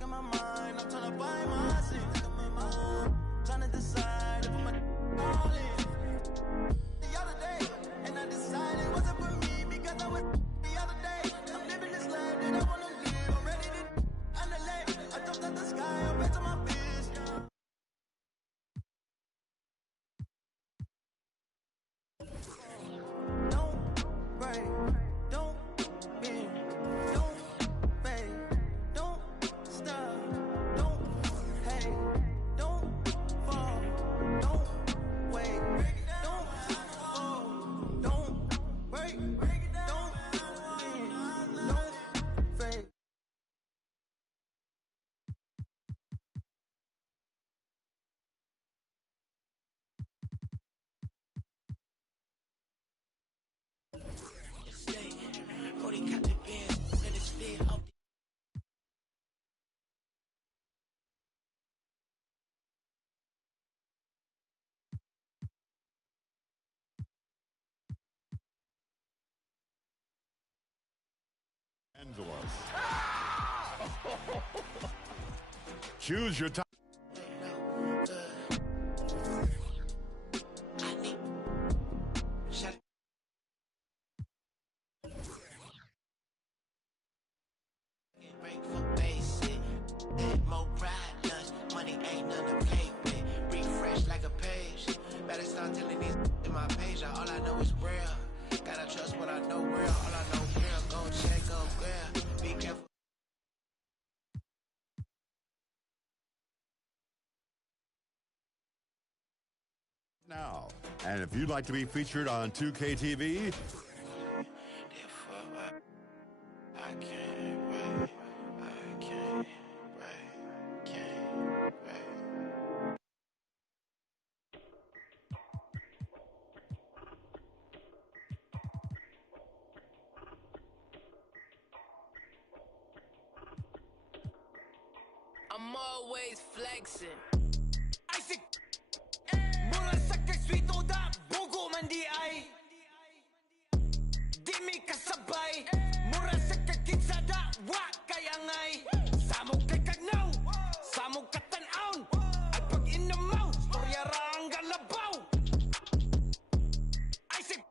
stuck in my mind. I'm trying to find my seat. Trying to decide if I'm all in. The other day, and I decided it wasn't for me because I was the other day. I'm living this life that I wanna live. I'm ready to annihilate. I jumped out the sky, I'm back to my fist. Don't break, don't bend, don't fade, don't stop, don't hate, don't fall, don't wait, don't fall, don't break, don't bend, don't fade. Angeles. Choose your time. More pride, lunch, money ain't none to play with. Refresh like a page. Better start telling these in my page. All I know is real. Gotta trust what I know real. All I know real. Go check, go grab. Be careful. Now, and if you'd like to be featured on 2K TV, I can't wait. I can't wait. Can't wait. I'm always flexing. Isaac, mula sa kaswito da, bugo man di ay. Di mi kasabay, mura sa kakinsada, wa kayangay. Samog kay kagnaw, samog katanaon. Ay pag inamaw, storya ra ang galabaw. Isaac,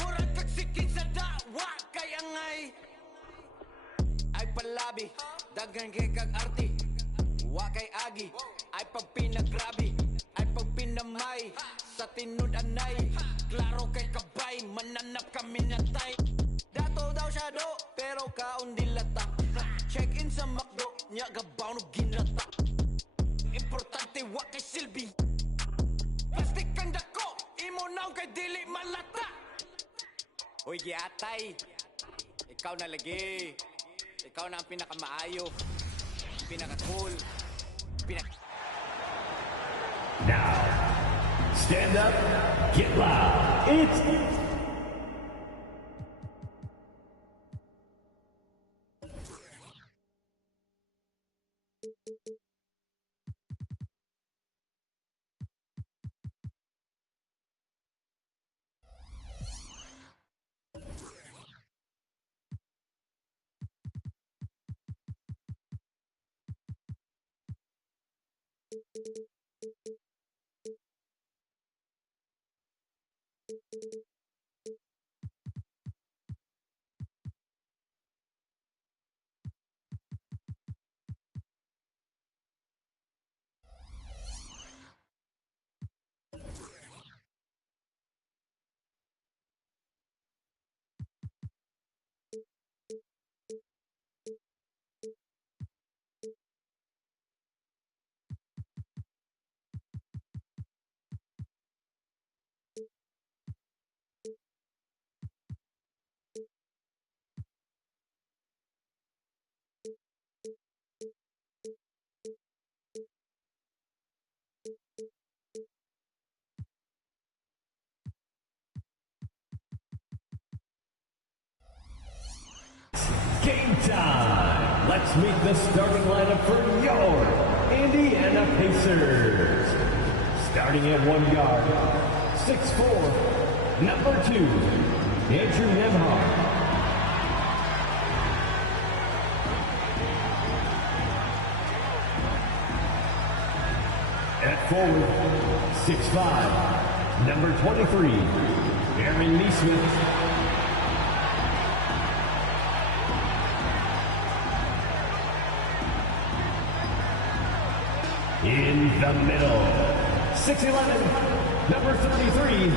mura kagsikinsada, wa kayangay. Ay palabi, dagan kay kag arti. Wa kay agi, ay pag pinagrabi, ay pag pinamay. Sa tinud anay, klaro kay kabay, mananap kami natay. Dato daw siya do, pero kaon dilata. Check in sa McDo, nya gabaw no ginata. Importante wa kay silbi. Plastic kang dako, imo naw kay dili malata. Hoy giatay, ikaw na lagi. Ikaw na ang pinakamaayo, pinaka-cool, Now, stand up, get loud. It's game time. Let's meet the starting lineup for your Indiana Pacers. Starting at 1 yard, 6'4", number 2, Andrew Nemhart. forward, 6'5", number 23, Aaron Neesmith. In the middle, 6'11", number 33,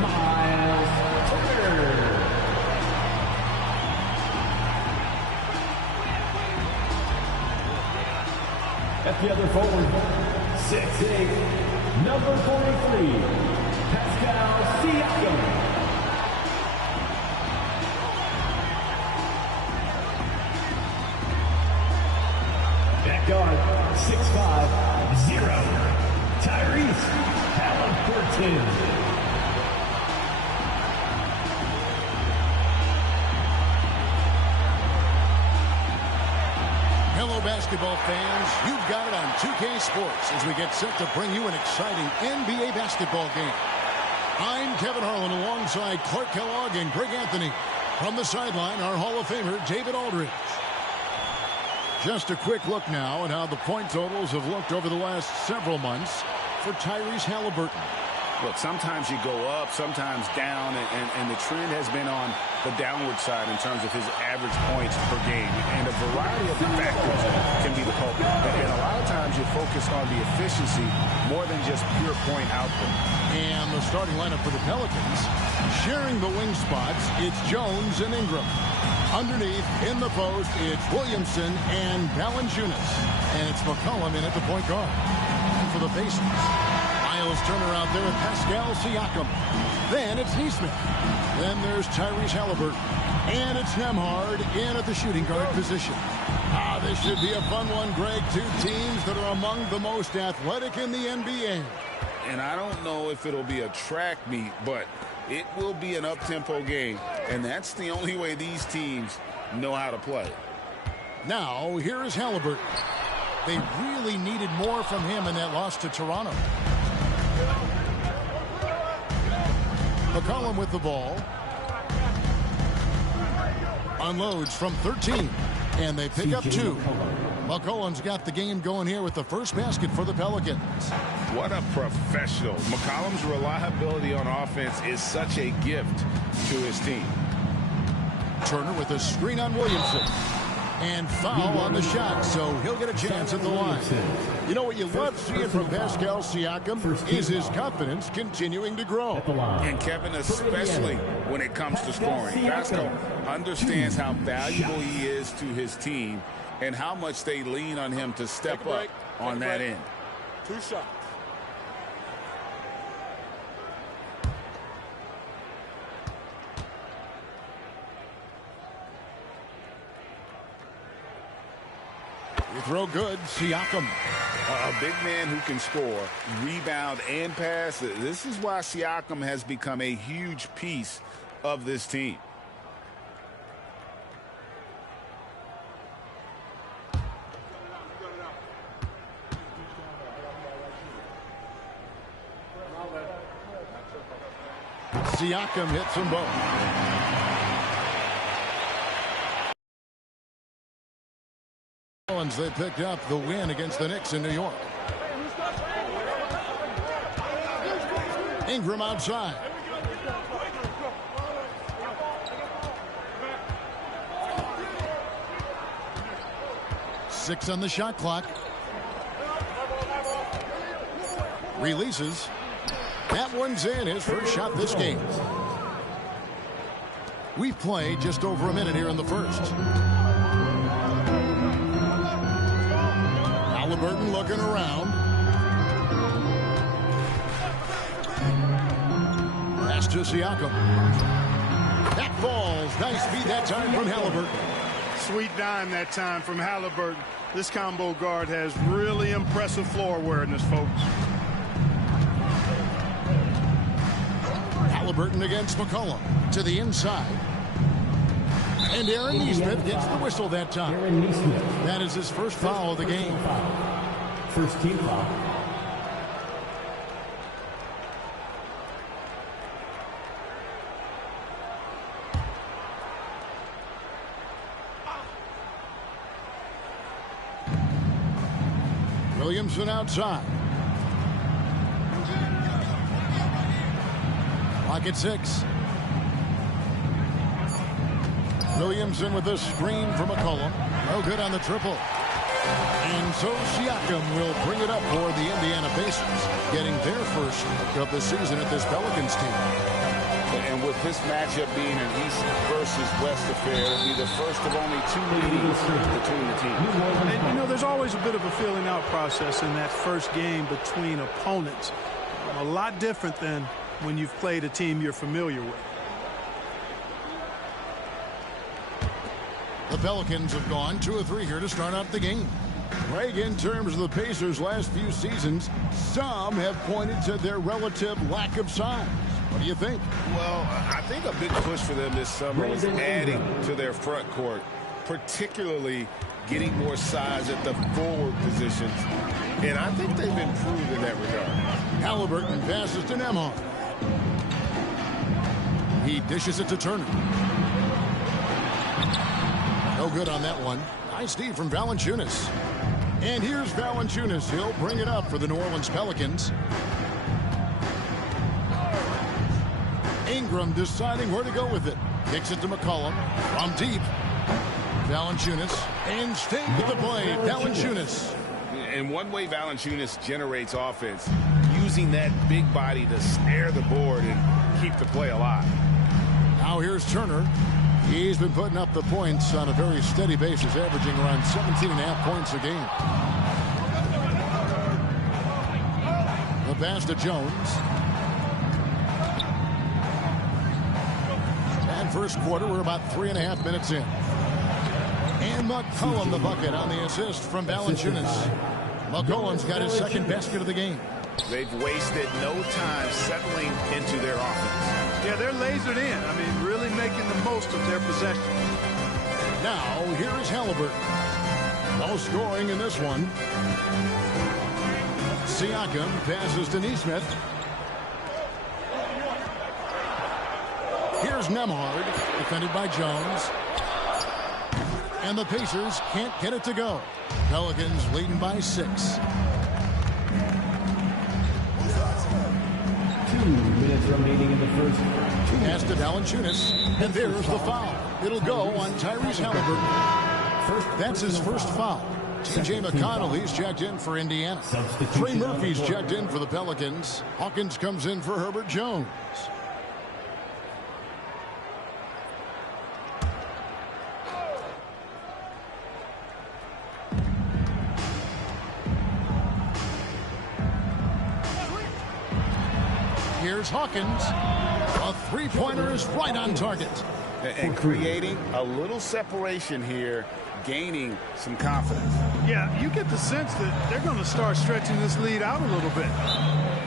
Miles Turner. At the other forward, 6'8", number 43, Pascal Siakam. Back guard, 6'5", 0, Tyrese Halliburton. Hello, basketball fans. You've got it on 2K Sports as we get set to bring you an exciting NBA basketball game. I'm Kevin Harlan alongside Clark Kellogg and Greg Anthony. From the sideline, our Hall of Famer, David Aldridge. Just a quick look now at how the point totals have looked over the last several months for Tyrese Halliburton. Look, sometimes you go up, sometimes down, and the trend has been on the downward side in terms of his average points per game. And a variety of factors can be the culprit. And a lot of times you're focused on the efficiency more than just pure point output. And the starting lineup for the Pelicans, sharing the wing spots, it's Jones and Ingram. Underneath, in the post, it's Williamson and Valanciunas. And it's McCollum in at the point guard. And for the Pacers, Miles Turner out there with Pascal Siakam. Then it's Neesmith. Then there's Tyrese Halliburton. And it's Nembhard in at the shooting guard position. This should be a fun one, Greg. Two teams that are among the most athletic in the NBA. And I don't know if it'll be a track meet, but it will be an up-tempo game. And that's the only way these teams know how to play. Now, here is Halliburton. They really needed more from him in that loss to Toronto. McCollum with the ball. Unloads from 13. And they pick up 2. McCollum's got the game going here with the first basket for the Pelicans. What a professional. McCollum's reliability on offense is such a gift to his team. Turner with a screen on Williamson. And foul on the shot, so he'll get a chance at the line. You know what you love seeing from Pascal Siakam is his confidence continuing to grow. And Kevin, especially when it comes to scoring. Pascal understands how valuable he is to his team and how much they lean on him to step up on that end. 2 shots. Throw good, Siakam. A big man who can score, rebound, and pass. This is why Siakam has become a huge piece of this team. Siakam hits them both. They picked up the win against the Knicks in New York. Ingram outside. Six on the shot clock. Releases. That one's in, his first shot this game. We've played just over a minute here in the first. Halliburton looking around. Pass to Siakam. That falls. Nice feed that time from Halliburton. Sweet dime that time from Halliburton. This combo guard has really impressive floor awareness, folks. Halliburton against McCollum to the inside. And Aaron Neesmith gets the whistle that time. That is his first foul of the game. First team foul. Williamson outside. Clock at 6. Williamson with a screen from McCollum. No good on the triple. And so Siakam will bring it up for the Indiana Pacers, getting their first of the season at this Pelicans team. And with this matchup being an East versus West affair, it'll be the first of only 2 meetings between the teams. And, you know, there's always a bit of a filling out process in that first game between opponents. A lot different than when you've played a team you're familiar with. The Pelicans have gone 2 of 3 here to start out the game. Greg, in terms of the Pacers' last few seasons, some have pointed to their relative lack of size. What do you think? Well, I think a big push for them this summer was adding to their front court, particularly getting more size at the forward positions. And I think they've improved in that regard. Halliburton passes to Nembhard. He dishes it to Turner. No good on that one. Nice D from Valanciunas. And here's Valanciunas. He'll bring it up for the New Orleans Pelicans. Ingram deciding where to go with it. Kicks it to McCollum from deep. Valanciunas. And staying with the play. Valanciunas. And one way Valanciunas generates offense, using that big body to snare the board and keep the play alive. Now here's Turner. He's been putting up the points on a very steady basis, averaging around 17.5 points a game. The pass to Jones. And first quarter, we're about 3.5 minutes in. And McCollum the bucket on the assist from Valanciunas. McCollum's got his second basket of the game. They've wasted no time settling into their offense. Yeah, they're lasered in. I mean, really making the most of their possession. Now, here is Halliburton. No scoring in this one. Siakam passes to Nesmith. Here's Nembhard, defended by Jones. And the Pacers can't get it to go. Pelicans leading by 6. 2 minutes remaining in the first. Pass to Valanciunas, and there's the foul. It'll go on Tyrese Halliburton. That's his first foul. T.J. McConnell, he's checked in for Indiana. Trey Murphy's checked in for the Pelicans. Hawkins comes in for Herbert Jones. Here's Hawkins. A three-pointer is right on target. And creating a little separation here, gaining some confidence. Yeah, you get the sense that they're going to start stretching this lead out a little bit.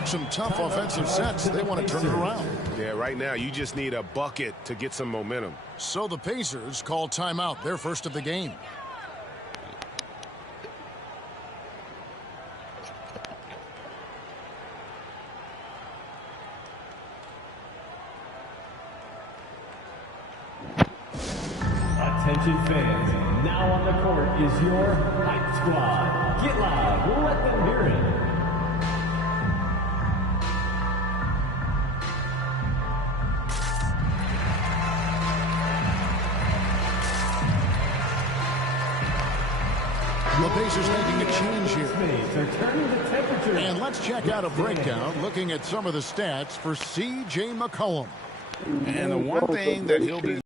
Some tough offensive sets. They want to turn it around. Yeah, right now you just need a bucket to get some momentum. So the Pacers call timeout, their first of the game. Attention fans, now on the court is your Hype Squad. Get loud, let them hear it. The Pacers making a change here. They're turning the temperature. And let's check out a breakdown looking at some of the stats for C.J. McCollum. And the one thing that he'll be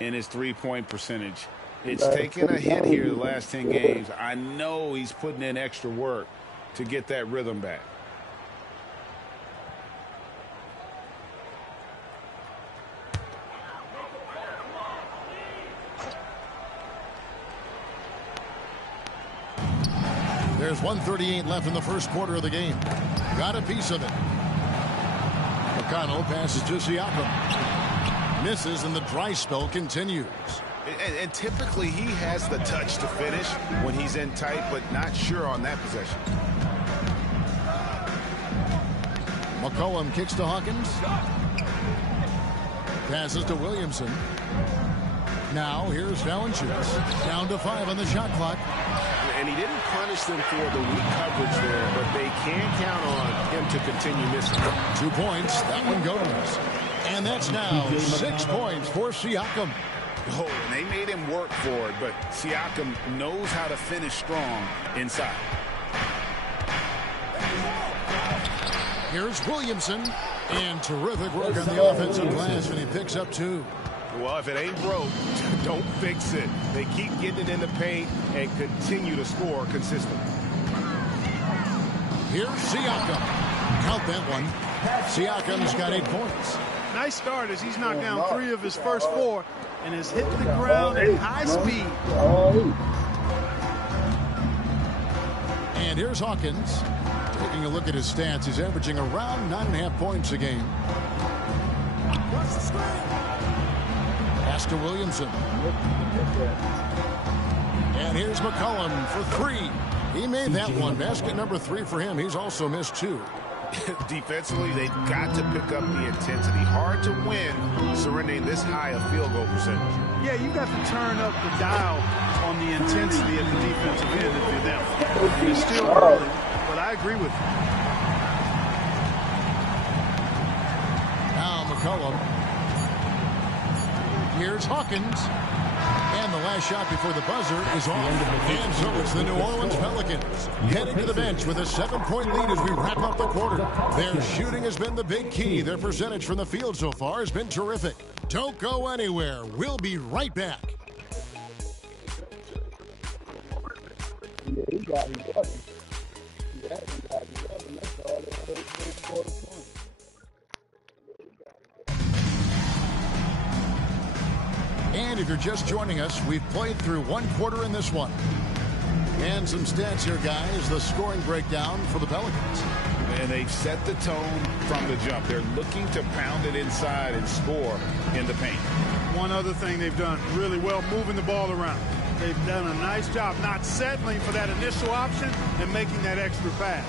in his three-point percentage, it's taken a hit here the last 10 games. I know he's putting in extra work to get that rhythm back. There's 1:38 left in the first quarter of the game. Got a piece of it. McConnell passes to Siakam. Misses, and the dry spell continues. And typically he has the touch to finish when he's in tight, but not sure on that possession. McCollum kicks to Hawkins. Passes to Williamson. Now here's Valanciunas. Down to 5 on the shot clock. and he didn't punish them for the weak coverage there, but they can count on him to continue missing. 2 points. That one goes. And that's now 6 points for Siakam. Oh, and they made him work for it, but Siakam knows how to finish strong inside. Here's Williamson, and terrific work on the offensive glass, and he picks up 2. Well, if it ain't broke, don't fix it. They keep getting it in the paint and continue to score consistently. Here's Siakam. Count that one. Siakam's got 8 points. Nice start as he's knocked down 3 of his first 4 and has hit the ground at high speed. And here's Hawkins. Taking a look at his stats, he's averaging around 9.5 points a game. Pass to Williamson. And here's McCollum for 3. He made that one. Basket number 3 for him. He's also missed 2. Defensively, they've got to pick up the intensity. Hard to win surrendering this high a field goal percentage. Yeah, you got to turn up the dial on the intensity at the defensive end if you're them. It's still early, but I agree with you. Now McCollum. Here's Hawkins. And the last shot before the buzzer is off. And so it's the New Orleans Pelicans heading to the bench with a 7-point lead as we wrap up the quarter. Their shooting has been the big key. Their percentage from the field so far has been terrific. Don't go anywhere. We'll be right back. And if you're just joining us, we've played through 1 quarter in this one. And some stats here, guys. The scoring breakdown for the Pelicans. And they've set the tone from the jump. They're looking to pound it inside and score in the paint. One other thing they've done really well, moving the ball around. They've done a nice job not settling for that initial option and making that extra pass.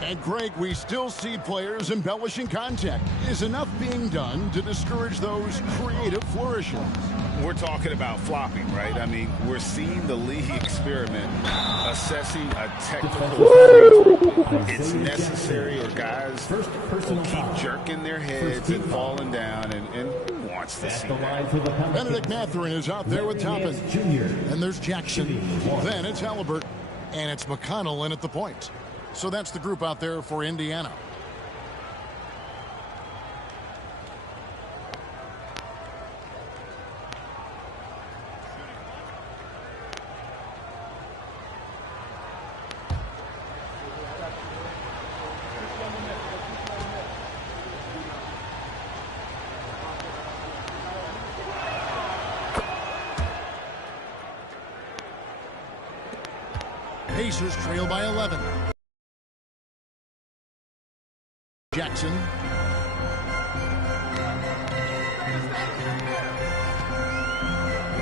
And Greg, we still see players embellishing contact. Is enough being done to discourage those creative flourishes? We're talking about flopping, right? I mean, we're seeing the league experiment, assessing a technical foul. It's necessary, or guys will keep jerking their heads and falling down, and who wants to see that? Benedict Mathurin is out there with Toppin. And there's Jackson. Then it's Halliburton. And it's McConnell in at the point. So that's the group out there for Indiana. Pacers trail by 11. Jackson.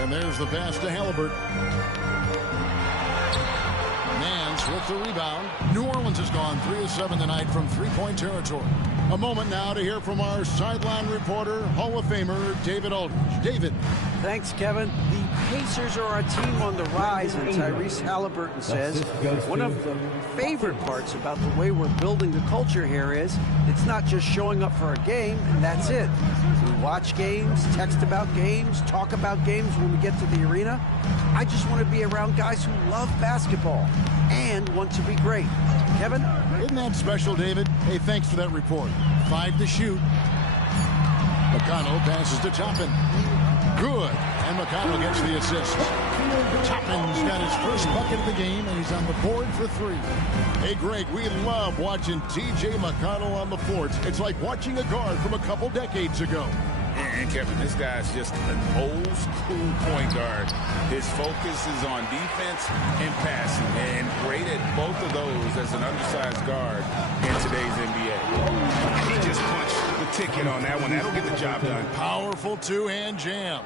And there's the pass to Halliburton. Nance with the rebound. New Orleans has gone 3 of 7 tonight from 3-point territory. A moment now to hear from our sideline reporter, Hall of Famer David Aldridge. David. Thanks, Kevin. The Pacers are a team on the rise, and Tyrese Halliburton says one of the favorite parts about the way we're building the culture here is it's not just showing up for a game, and that's it. We watch games, text about games, talk about games when we get to the arena. I just want to be around guys who love basketball and want to be great. Kevin? Isn't that special, David? Hey, thanks for that report. 5 to shoot. McConnell passes to Toppin. Good. And McConnell gets the assist. Toppin's got his first bucket of the game, and he's on the board for 3. Hey, Greg, we love watching T.J. McConnell on the floor. It's like watching a guard from a couple decades ago. And Kevin, this guy's just an old school point guard. His focus is on defense and passing, and great at both of those as an undersized guard in today's NBA. He just punched the ticket on that one. That'll get the job done. Powerful two-hand jam.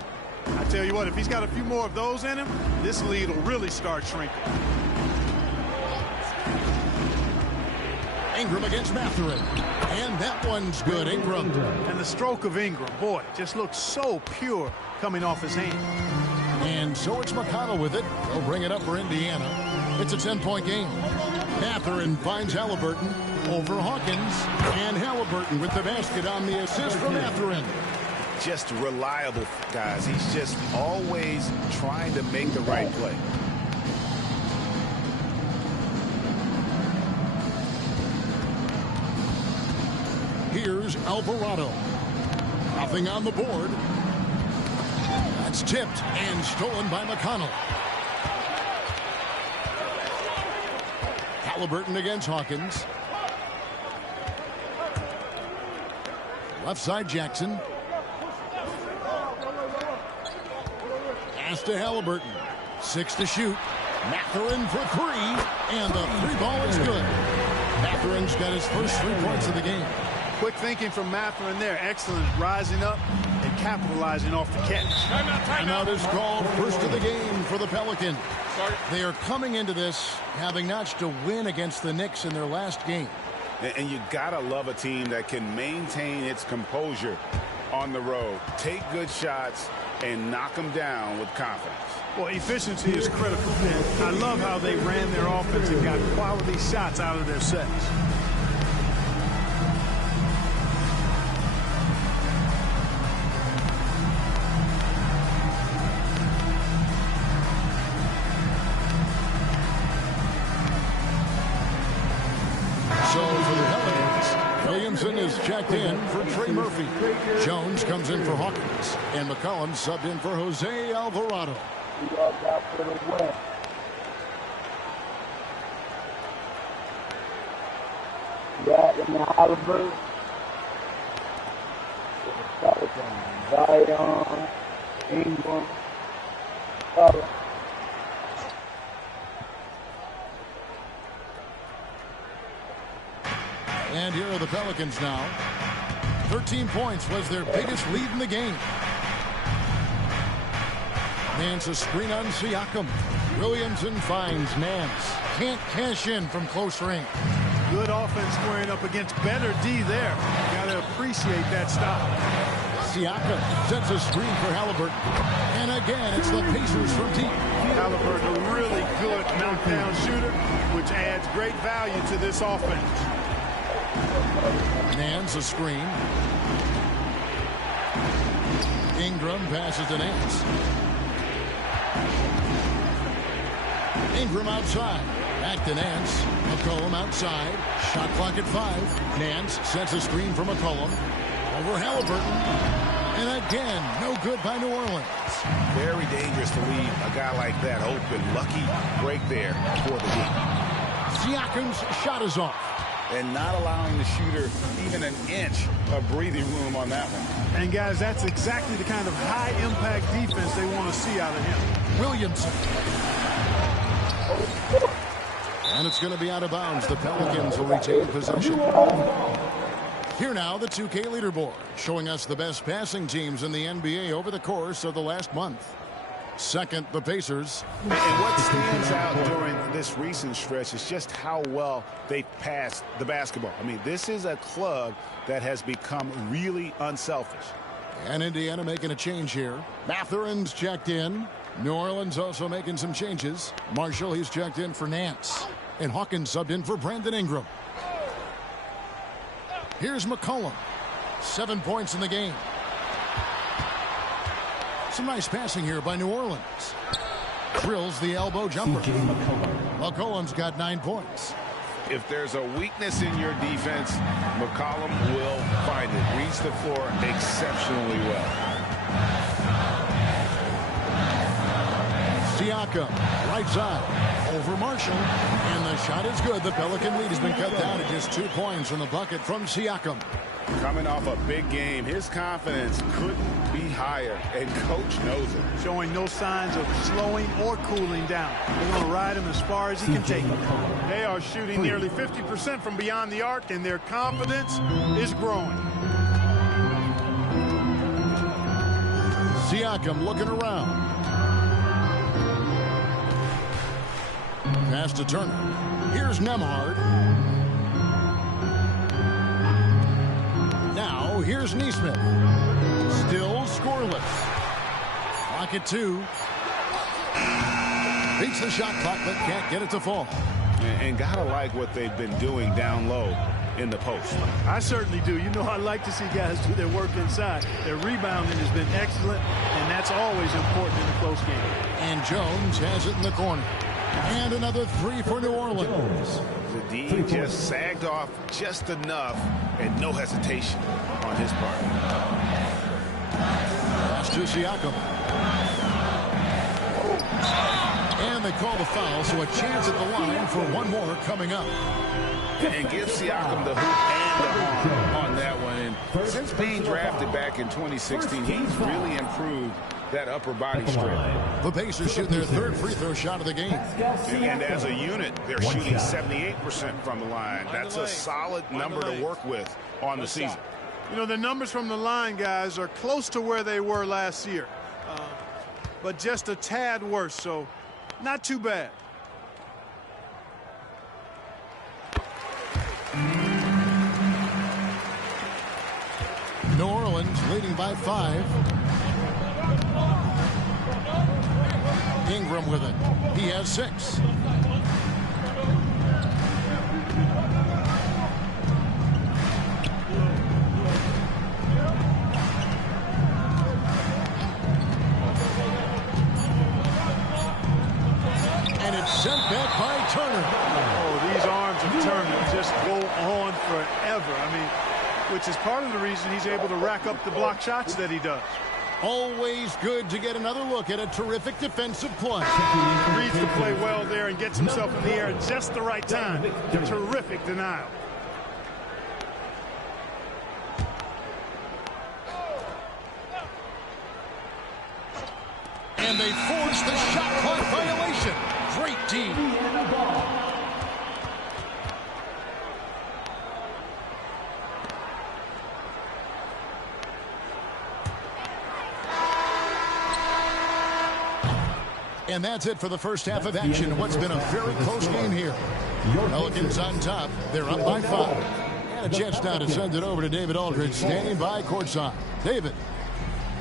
I tell you what, if he's got a few more of those in him, this lead will really start shrinking. Ingram against Mathurin. And that one's good. Ingram. And the stroke of Ingram, boy, just looks so pure coming off his hand. And so it's McConnell with it. He'll bring it up for Indiana. It's a 10-point game. Mathurin finds Halliburton over Hawkins. And Halliburton with the basket on the assist from Mathurin. Just reliable, guys. He's just always trying to make the right play. Here's Alvarado. Nothing on the board. That's tipped and stolen by McConnell. Halliburton against Hawkins. Left side Jackson. Pass to Halliburton. 6 to shoot. Mathurin for 3. And the 3 ball is good. Mathurin's got his first 3 points of the game. Quick thinking from Mathurin there. Excellent. Rising up and capitalizing off the catch. Timeout is called. First of the game for the Pelicans. They are coming into this having notched a win against the Knicks in their last game. And you gotta love a team that can maintain its composure on the road. Take good shots and knock them down with confidence. Well, efficiency is critical. And I love how they ran their offense and got quality shots out of their sets. So for the Pelicans, Williamson is checked in for Trey Murphy. Jones comes in for Hawkins. And McCollum subbed in for Jose Alvarado. In the Halliburton. Zion, Ingram, And here are the Pelicans now. 13 points was their biggest lead in the game. Nance a screen on Siakam. Williamson finds Nance. Can't cash in from close range. Good offense squaring up against better D there. Got to appreciate that stop. Siakam sets a screen for Halliburton. And again, it's the Pacers from deep. Halliburton, a really good knockdown shooter, which adds great value to this offense. Nance a screen. Ingram passes to Nance. Ingram outside. Back to Nance. McCollum outside. Shot clock at 5. Nance sets a screen for McCollum. Over Halliburton. And again, no good by New Orleans. Very dangerous to leave a guy like that open. Lucky break there for the game. Siakam's shot is off. And not allowing the shooter even an inch of breathing room on that one. And guys, that's exactly the kind of high-impact defense they want to see out of him. Williamson. And it's going to be out of bounds. The Pelicans will retain possession. Here now, the 2K leaderboard, showing us the best passing teams in the NBA over the course of the last month. Second, the Pacers. And what stands out during this recent stretch is just how well they passed the basketball. I mean, this is a club that has become really unselfish. And Indiana making a change here. Mathurin's checked in. New Orleans also making some changes. Marshall, he's checked in for Nance. And Hawkins subbed in for Brandon Ingram. Here's McCollum. 7 points in the game. Some nice passing here by New Orleans. Drills the elbow jumper. McCollum's got 9 points. If there's a weakness in your defense, McCollum will find it. Reads the floor exceptionally well. Siakam, right side, over Marshall, and the shot is good. The Pelican lead has been cut down to just 2 points from the bucket from Siakam. Coming off a big game, his confidence couldn't be higher, and coach knows it. Showing no signs of slowing or cooling down. They're going to ride him as far as he can take him. They are shooting nearly 50% from beyond the arc, and their confidence is growing. Siakam looking around. Pass to Turner. Here's Nembhard. Now here's Nesmith. Still scoreless. Clock at 2. Beats the shot clock, but can't get it to fall. And gotta like what they've been doing down low in the post. I certainly do. You know, I like to see guys do their work inside. Their rebounding has been excellent, and that's always important in a close game. And Jones has it in the corner. And another three for New Orleans. The D just sagged off just enough, and no hesitation on his part. Pass to Siakam. And they call the foul, so a chance at the line for one more coming up. And give Siakam the hoop and the harm on that one. And since being drafted back in 2016, he's really improved that upper body strength. The Pacers shooting their third free throw shot of the game. And as a unit, they're shooting 78% from the line. That's a solid number to work with on the season. You know, the numbers from the line, guys, are close to where they were last year, but just a tad worse, so not too bad. New Orleans leading by 5. Ingram with it. He has 6. And it's sent back by Turner. Oh, these arms of Turner just go on forever. I mean, which is part of the reason he's able to rack up the block shots that he does. Always good to get another look at a terrific defensive play. Reads the play well there and gets himself in the air at just the right time. Terrific denial. And they force the shot clock violation. Great team. And that's it for the first half of action in what's been a very close game here. Pelicans on top. They're up by 5. And a chance now to send it over to David Aldridge, standing by courtside. David.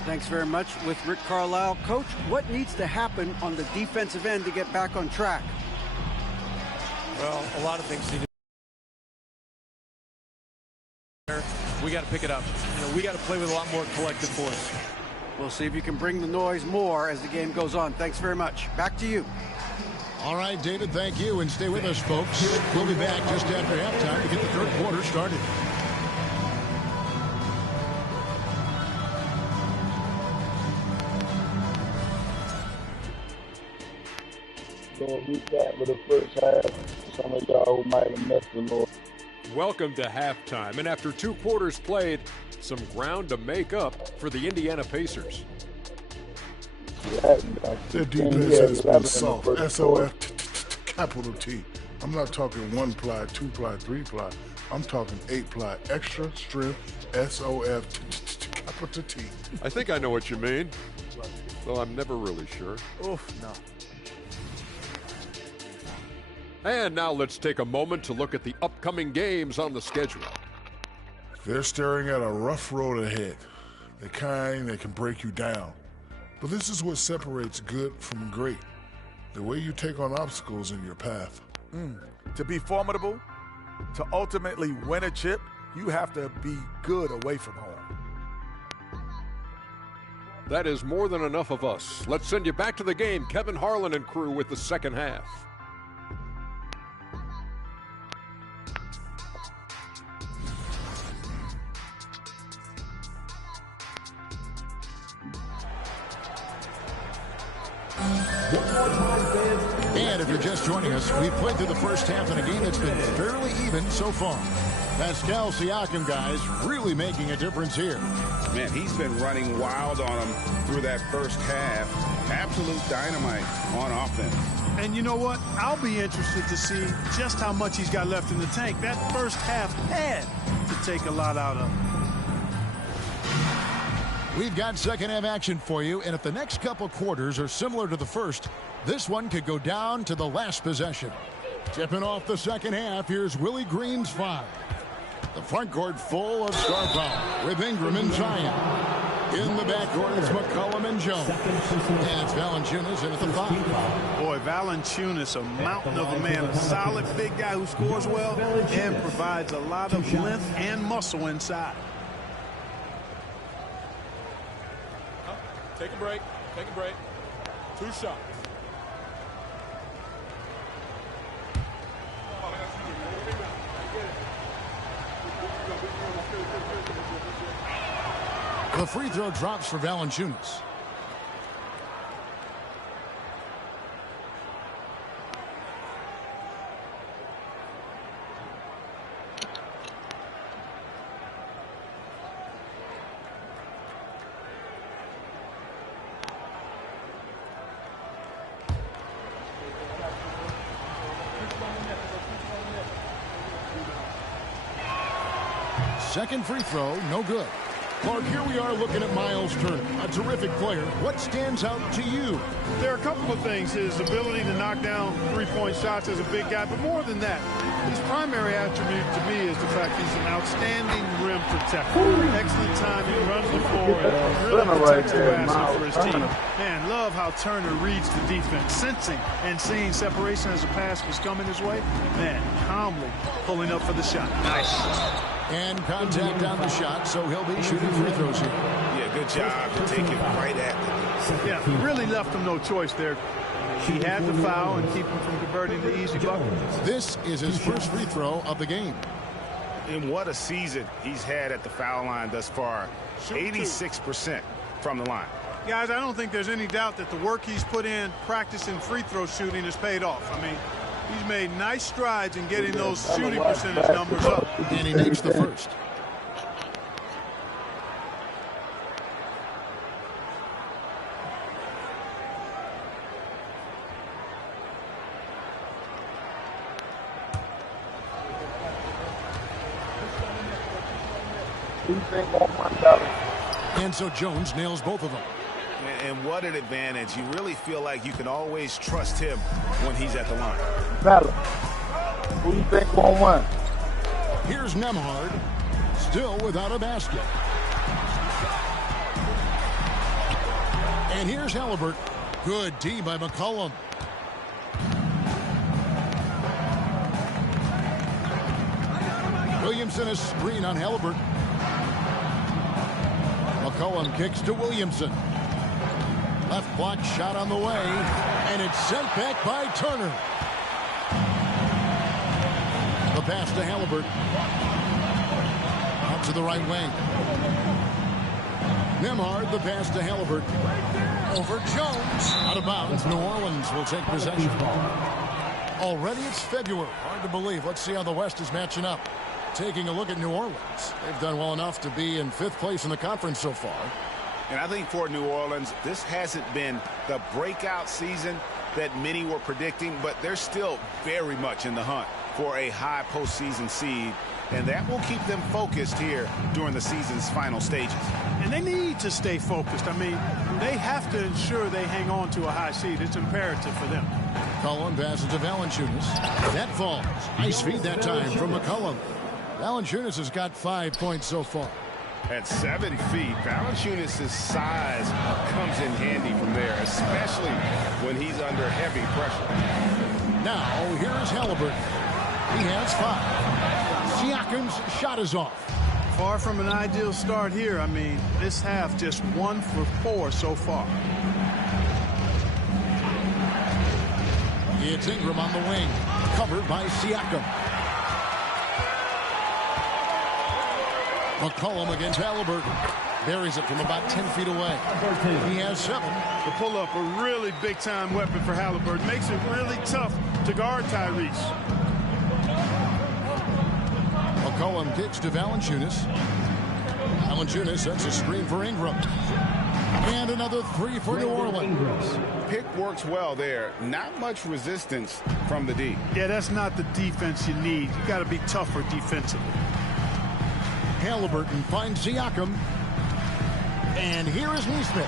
Thanks very much. With Rick Carlisle. Coach, what needs to happen on the defensive end to get back on track? Well, a lot of things need to. We got to pick it up. You know, we got to play with a lot more collective force. We'll see if you can bring the noise more as the game goes on. Thanks very much. Back to you. All right, David, thank you. And stay with us, folks. We'll be back just after halftime to get the third quarter started. Going to recap with the first half. Some of y'all who might have missed the Lord. Welcome to halftime. And after 2 quarters played, some ground to make up for the Indiana Pacers. Their defense has been soft. SOF, capital T. I'm not talking 1-ply, 2-ply, 3-ply. I'm talking 8-ply, extra strength, SOF, capital T. I think I know what you mean, though I'm never really sure. Oof, no. And now let's take a moment to look at the upcoming games on the schedule. They're staring at a rough road ahead, the kind that can break you down. But this is what separates good from great, the way you take on obstacles in your path. To be formidable, to ultimately win a chip, you have to be good away from home. That is more than enough of us. Let's send you back to the game. Kevin Harlan and crew with the second half. And if you're just joining us, we've played through the first half in a game that's been fairly even so far. Pascal Siakam, guys, really making a difference here. Man, he's been running wild on him through that first half. Absolute dynamite on offense. And you know what? I'll be interested to see just how much he's got left in the tank. That first half had to take a lot out of him. We've got second half action for you, and if the next couple quarters are similar to the first, this one could go down to the last possession. Tipping off the second half, here's Willie Green's 5. The front court full of star power with Ingram and Zion. In the backcourt, it's McCollum and Jones. And it's Valanciunas in at the 5. Boy, Valanciunas, a mountain of a man, a solid big guy who scores well and provides a lot of length and muscle inside. Take a break. Take a break. 2 shots. The free throw drops for Valanciunas. Second free throw, no good. Clark, here we are looking at Miles Turner, a terrific player. What stands out to you? There are a couple of things. His ability to knock down three-point shots as a big guy, but more than that, his primary attribute to me is the fact he's an outstanding rim protector. Excellent timing, runs the floor, and really protects the basket for his team. Man, love how Turner reads the defense, sensing and seeing separation as a pass was coming his way. Man, calmly pulling up for the shot. Nice. And contact on the shot, so he'll be shooting free throws here. Yeah, good job to take it right at the Yeah, really left him no choice there. He had to foul and keep him from converting the easy bucket. This is his first free throw of the game. And what a season he's had at the foul line thus far. 86% from the line. Guys, I don't think there's any doubt that the work he's put in practicing free throw shooting has paid off. I mean, he's made nice strides in getting those shooting percentage numbers up. And he makes the first. And so Jones nails both of them. And what an advantage. You really feel like you can always trust him when he's at the line. Bella, who do you think won't win? Here's Nembhard, still without a basket. And here's Halliburton. Good D by McCollum. Williamson a screen on Halliburton. McCollum kicks to Williamson. Left block shot on the way, and it's sent back by Turner. The pass to Halliburton. Out to the right wing. Nembhard, the pass to Halliburton. Over Jones. Out of bounds. New Orleans will take possession. Already it's February. Hard to believe. Let's see how the West is matching up. Taking a look at New Orleans. They've done well enough to be in 5th place in the conference so far. And I think for New Orleans, this hasn't been the breakout season that many were predicting, but they're still very much in the hunt for a high postseason seed, and that will keep them focused here during the season's final stages. And they need to stay focused. I mean, they have to ensure they hang on to a high seed. It's imperative for them. McCollum passes to Valanciunas. That falls. Nice feed that time from McCollum. Valanciunas has got 5 points so far. At 7 feet, Valanciunas' size comes in handy from there, especially when he's under heavy pressure. Now, here's Halliburton. He has 5. Siakam's shot is off. Far from an ideal start here. I mean, this half just 1 for 4 so far. It's Ingram on the wing, covered by Siakam. McCollum against Halliburton. Buries it from about 10 feet away. He has 7. The pull-up, a really big-time weapon for Halliburton. Makes it really tough to guard Tyrese. McCollum kicks to Valanciunas. Valanciunas sets a screen for Ingram. And another 3 for New Orleans. Pick works well there. Not much resistance from the D. Yeah, that's not the defense you need. You got to be tougher defensively. Halliburton finds Siakam. And here is Nesmith.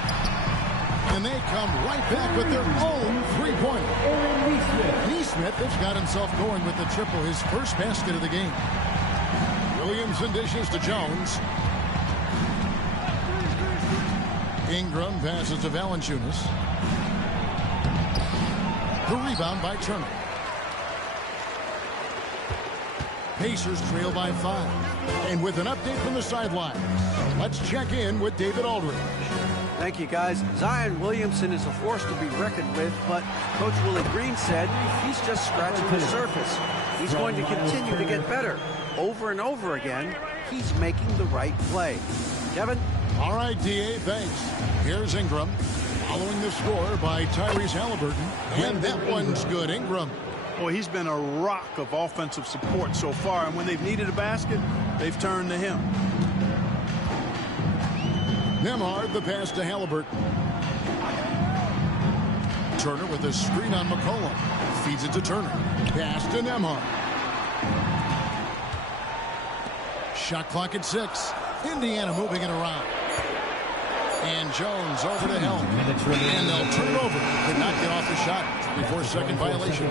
And they come right back with their own three-pointer. Nesmith has got himself going with the triple, his first basket of the game. Williamson dishes to Jones. Ingram passes to Valanciunas. The rebound by Turner. Pacers trail by 5. And with an update from the sidelines, let's check in with David Aldridge. Thank you, guys. Zion Williamson is a force to be reckoned with, but Coach Willie Green said he's just scratching the surface. He's going to continue to get better. Over and over again, he's making the right play. Kevin? All right, D.A., thanks. Here's Ingram, following the score by Tyrese Halliburton, and that one's good. Ingram. Well, he's been a rock of offensive support so far, and when they've needed a basket, they've turned to him. Nembhard, the pass to Halliburton. Turner with a screen on McCollum. Feeds it to Turner. Pass to Nembhard. Shot clock at 6. Indiana moving it around. And Jones over to Helm. And they'll turn it over. Could not get off the shot. 24-second violation.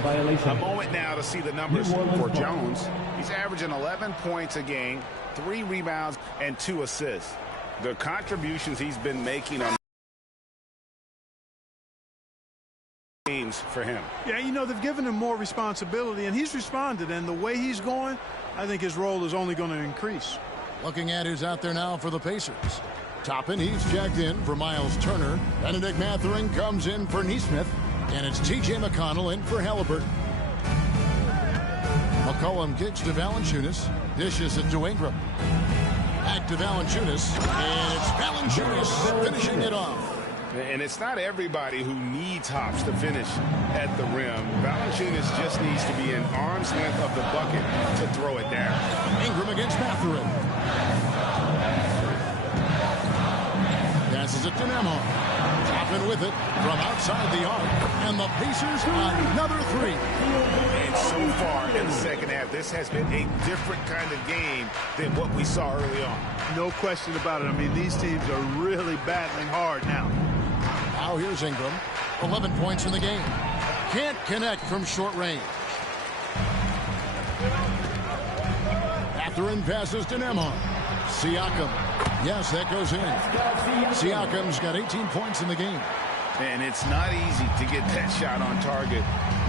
A moment now to see the numbers for Jones. He's averaging 11 points a game, 3 rebounds, and 2 assists. The contributions he's been making on games for him. Yeah, you know, they've given him more responsibility, and he's responded. And the way he's going, I think his role is only going to increase. Looking at who's out there now for the Pacers. Toppin, he's checked in for Miles Turner. Benedict Mathurin comes in for Nesmith. And it's T.J. McConnell in for Halliburton. McCollum kicks to Valanciunas. Dishes it to Ingram. Back to Valanciunas. And it's Valanciunas finishing it off. And it's not everybody who needs hops to finish at the rim. Valanciunas just needs to be an arm's length of the bucket to throw it down. Ingram against Mathurin. Passes it to Nembhard. Toppin with it from outside the arc. And the Pacers another 3. And so far in the second half, this has been a different kind of game than what we saw early on. No question about it. I mean, these teams are really battling hard now. Now here's Ingram. 11 points in the game. Can't connect from short range. Mathurin passes to Nembhard. Siakam. Yes, that goes in. Siakam's got 18 points in the game. And it's not easy to get that shot on target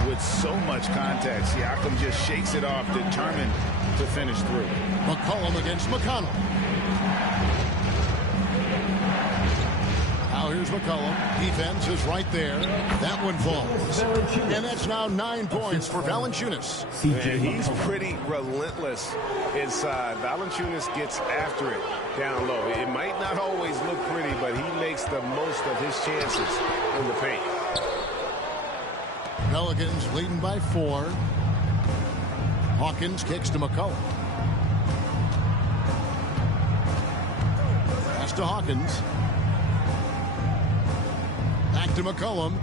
with so much contact. Siakam just shakes it off, determined to finish through. McCollum against McConnell. Now here's McCollum. Defense is right there. That one falls. And that's now 9 points for Valanciunas. And he's pretty relentless inside. Valanciunas gets after it down low. It might not always look pretty, but he makes the most of his chances in the paint. Pelicans leading by 4. Hawkins kicks to McCollum. Pass to Hawkins. Back to McCollum.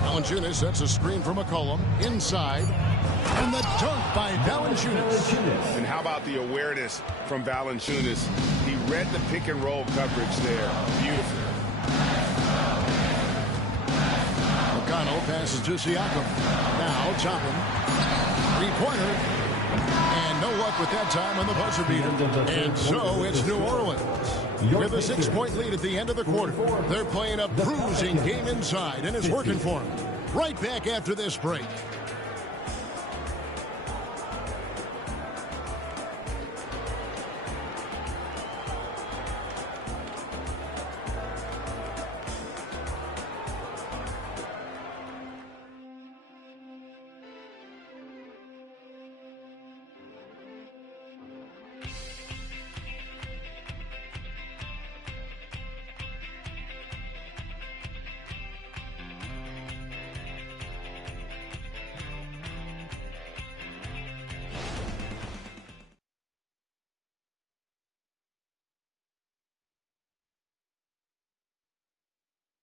Valanciunas sets a screen for McCollum. Inside. And the dunk by Valanciunas. And how about the awareness from Valanciunas? He read the pick and roll coverage there. Beautiful. McConnell passes to Siakam. Now Toppin. 3-pointer. And no luck with that time on the buzzer beater. And so it's New Orleans. With a 6-point lead at the end of the quarter. They're playing a bruising game inside, and it's working for them. Right back after this break.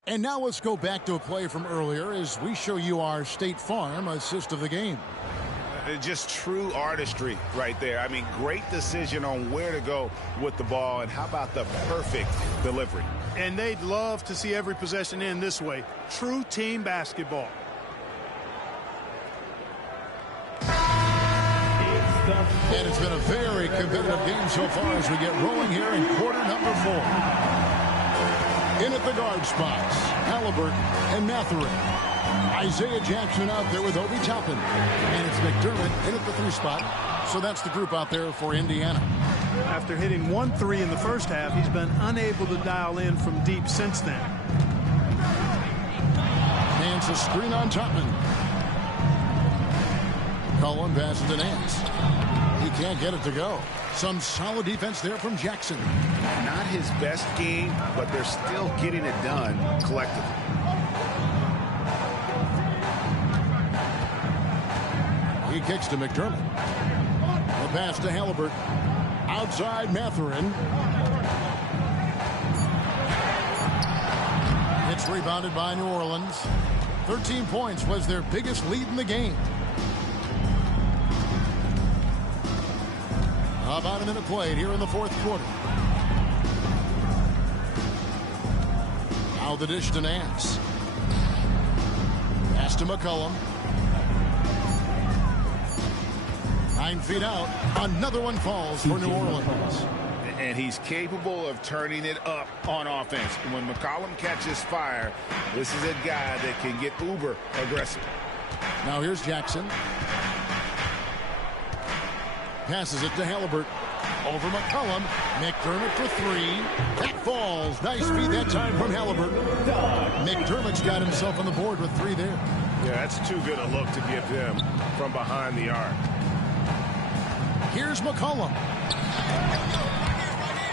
And now let's go back to a play from earlier as we show you our State Farm assist of the game. Just true artistry right there. I mean, great decision on where to go with the ball, and how about the perfect delivery? And they'd love to see every possession end this way. True team basketball. And it's been a very competitive game so far as we get rolling here in quarter number 4. In at the guard spots, Halliburton and Mathurin. Isaiah Jackson out there with Obi Toppin. And it's McDermott in at the 3 spot. So that's the group out there for Indiana. After hitting 1 3 in the first half, he's been unable to dial in from deep since then. Nance a screen on Toppin. Cullen passes to Nance. He can't get it to go. Some solid defense there from Jackson. Not his best game, but they're still getting it done collectively. He kicks to McDermott. The pass to Halliburton. Outside Mathurin. It's rebounded by New Orleans. 13 points was their biggest lead in the game. About a minute played here in the 4th quarter. Now the dish to Nance. Pass to McCollum. 9 feet out. Another one falls for New Orleans. And he's capable of turning it up on offense. When McCollum catches fire, this is a guy that can get uber aggressive. Now here's Jackson. Passes it to Halliburton. Over McCollum. McDermott for 3. That falls. Nice feed that time from Halliburton. McDermott's got himself on the board with 3 there. Yeah, that's too good a look to give him from behind the arc. Here's McCollum.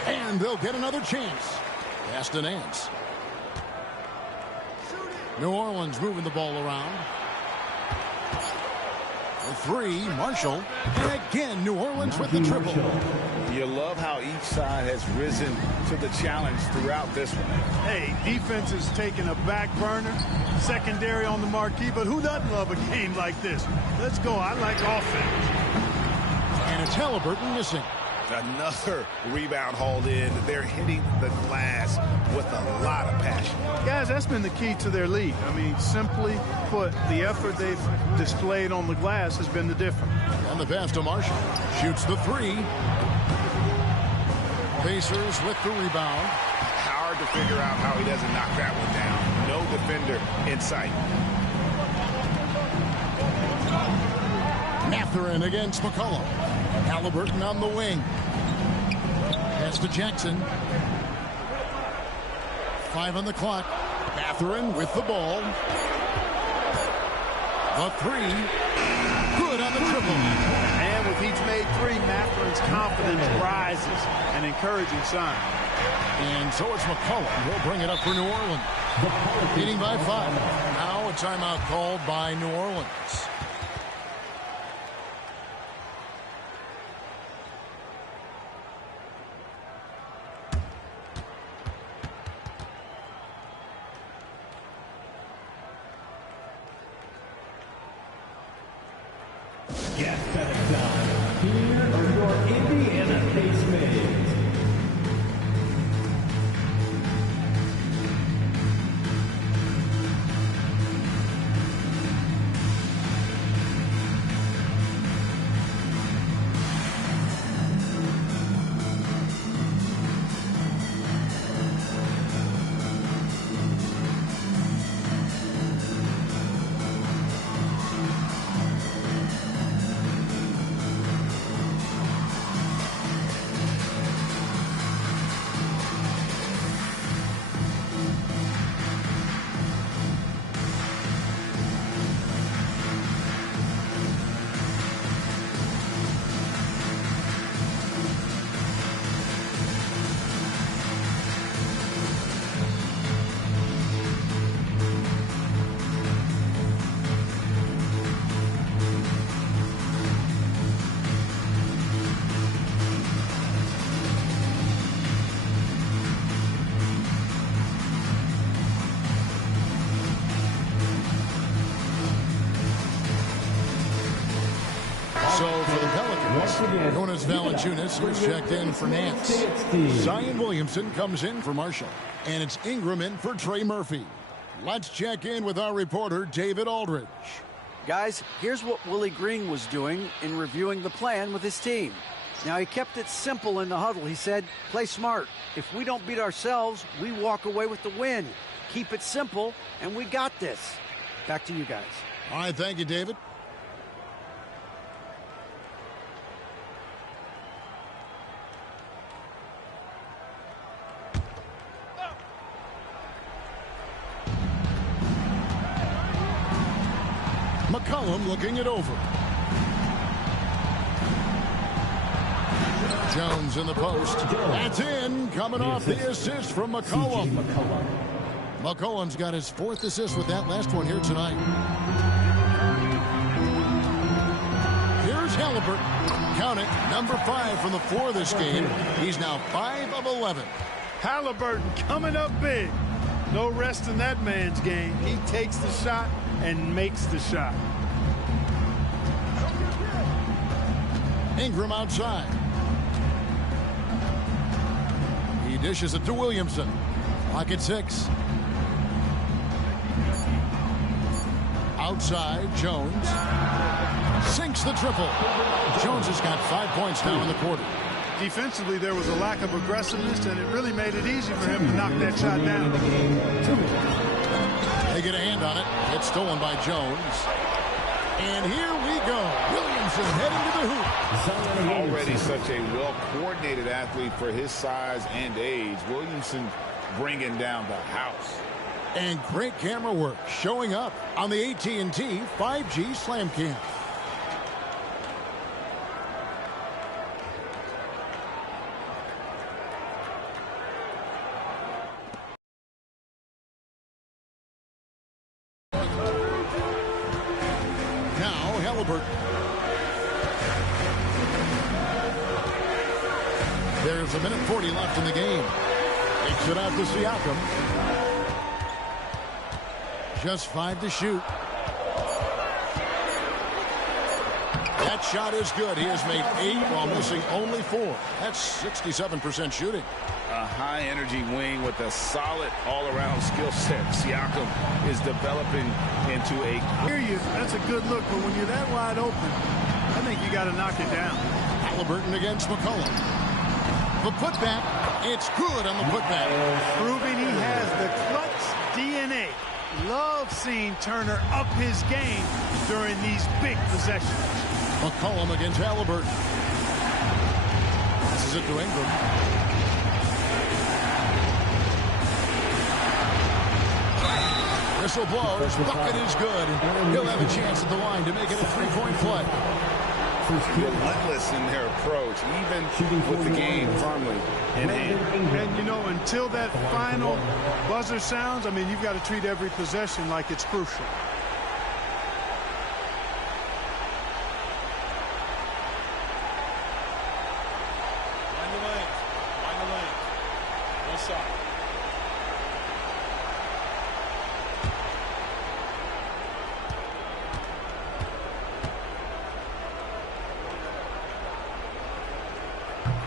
And they'll get another chance. Pass to Nance. New Orleans moving the ball around. For 3, Marshall. And again, New Orleans with the triple. You love how each side has risen to the challenge throughout this one. Hey, defense is taking a back burner, secondary on the marquee, but who doesn't love a game like this? Let's go. I like offense. And it's Halliburton missing. Another rebound hauled in. They're hitting the glass with a lot of passion. Guys, that's been the key to their lead. I mean, simply put, the effort they've displayed on the glass has been the difference. And the pass to Marshall. Shoots the 3. Pacers with the rebound. Hard to figure out how he doesn't knock that one down. No defender in sight. Mathurin against McCollum. Halliburton on the wing. Pass to Jackson. 5 on the clock. Mathurin with the ball. The 3. Good on the triple. And with each made 3, Mathurin's confidence rises. An encouraging sign. And so it's McCollum. He'll bring it up for New Orleans. Leading by 5. Now a timeout called by New Orleans. Gas pedal time. Here are your Indiana basemates. So for the Pelicans, Jonas Valanciunas, who's checked in for Nance. Zion Williamson comes in for Marshall. And it's Ingram in for Trey Murphy. Let's check in with our reporter, David Aldridge. Guys, here's what Willie Green was doing in reviewing the plan with his team. Now, he kept it simple in the huddle. He said, play smart. If we don't beat ourselves, we walk away with the win. Keep it simple, and we got this. Back to you guys. All right, thank you, David. McCollum looking it over. Jones in the post. That's in. Coming off the assist from McCollum. McCollum's got his 4th assist with that last one here tonight. Here's Halliburton. Count it. Number 5 from the floor this game. He's now 5 of 11. Halliburton coming up big. No rest in that man's game. He takes the shot and makes the shot. Ingram outside. He dishes it to Williamson. Clock at 6. Outside, Jones. Sinks the triple. Jones has got 5 points now in the quarter. Defensively, there was a lack of aggressiveness, and it really made it easy for him to knock that shot down. They get a hand on it. It's stolen by Jones. And here we go. Williamson heading to the hoop. Already such a well-coordinated athlete for his size and age. Williamson bringing down the house. And great camera work showing up on the AT&T 5G Slam Cam. There's a minute 40 left in the game. Takes it out to Siakam. Just 5 to shoot. That shot is good. He has made 8 while missing only 4. That's 67% shooting. A high-energy wing with a solid all-around skill set. Siakam is developing into a... Hear you. That's a good look, but when you're that wide open, I think you got to knock it down. Halliburton against McCollum. The putback, it's good on the putback. Proving he has the clutch DNA. Love seeing Turner up his game during these big possessions. McCollum against Halliburton. This is it to Ingram. Whistle blows, bucket is good. He'll have a chance at the line to make it a 3-point play. Relentless in their approach, even with the game firmly in hand. And, you know, until that final buzzer sounds, I mean, you've got to treat every possession like it's crucial. Mind the lane. Mind the lane. No shot.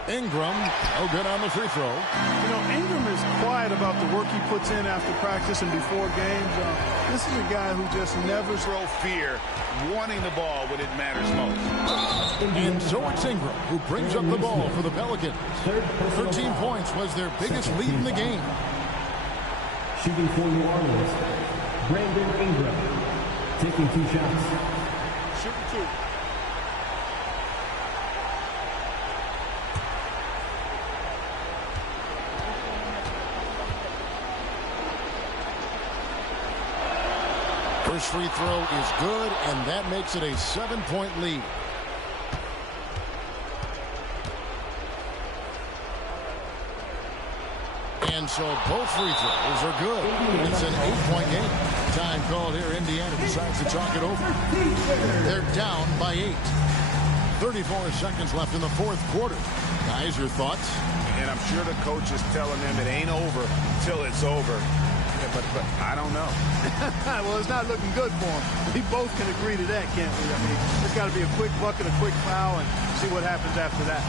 Ingram, good on the free throw. You know, Ingram is quiet about the work he puts in after practice and before games. This is a guy who just never throw fear, wanting the ball when it matters most. And so it's Ingram who brings up the ball for the Pelicans. 13 points was their biggest lead in the game. Shooting for New Orleans, Brandon Ingram, taking 2 shots. Shooting 2. First free throw is good, and that makes it a 7-point lead. And so both free throws are good. It's an 8-point game. Time called here. Indiana decides to talk it over. They're down by 8. 34 seconds left in the 4th quarter. Guys, your thoughts? And I'm sure the coach is telling them it ain't over till it's over. Yeah, but I don't know. Well, it's not looking good for him. We both can agree to that, can't we? I mean, there's got to be a quick bucket, a quick foul, and see what happens after that.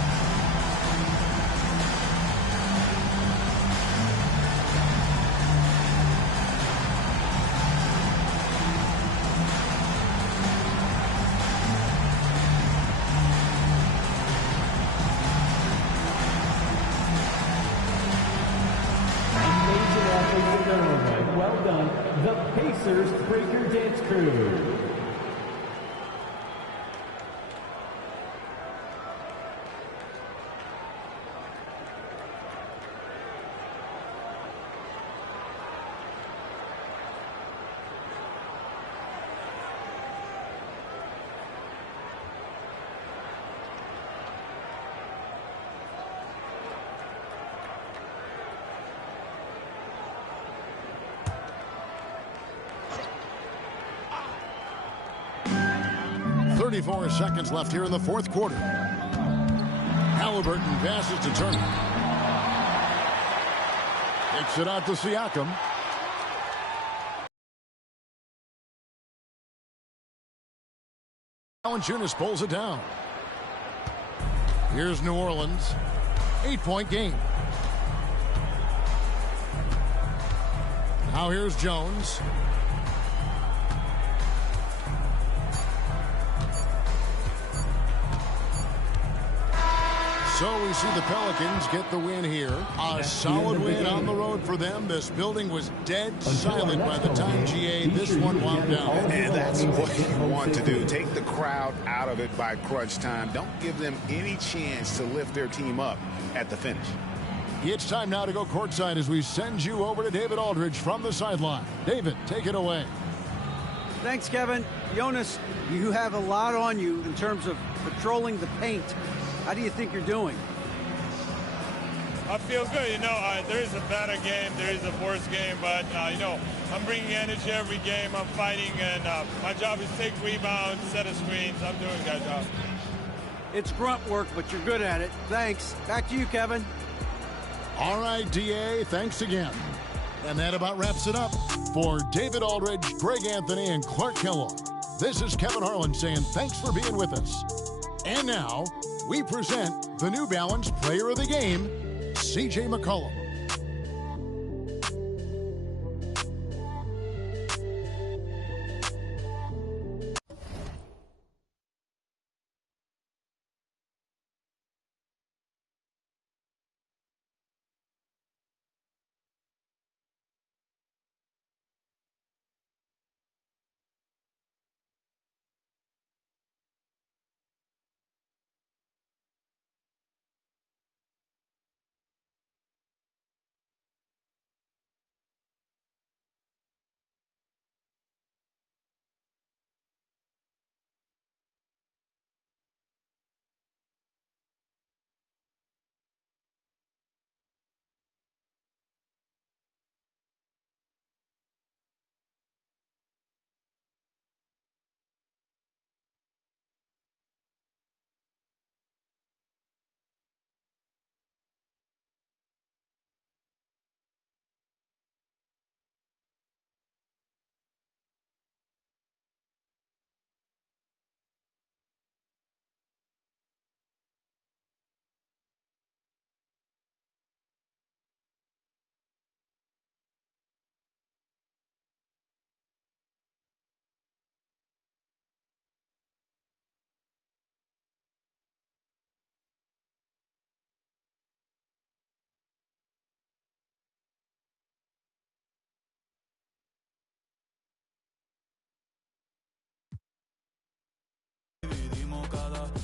Pacers Breaker Dance Crew. Seconds left here in the fourth quarter. Halliburton passes to Turner. Takes it out to Siakam. Valanciunas pulls it down. Here's New Orleans. 8-point game. Now here's Jones. So we see the Pelicans get the win here. A solid win on the road for them. This building was dead silent by the time, GA, this one wound down. And that's what you want to do. Take the crowd out of it by crunch time. Don't give them any chance to lift their team up at the finish. It's time now to go courtside as we send you over to David Aldridge from the sideline. David, take it away. Thanks, Kevin. Jonas, you have a lot on you in terms of patrolling the paint. How do you think you're doing? I feel good. There is a better game, there is a worse game, but, I'm bringing energy every game. I'm fighting, and my job is to take rebounds, set of screens. I'm doing a good job. It's grunt work, but you're good at it. Thanks. Back to you, Kevin. All right, DA, thanks again. And that about wraps it up. For David Aldridge, Greg Anthony, and Clark Kellogg, this is Kevin Harlan saying thanks for being with us. And now, we present the New Balance Player of the Game, C.J. McCollum.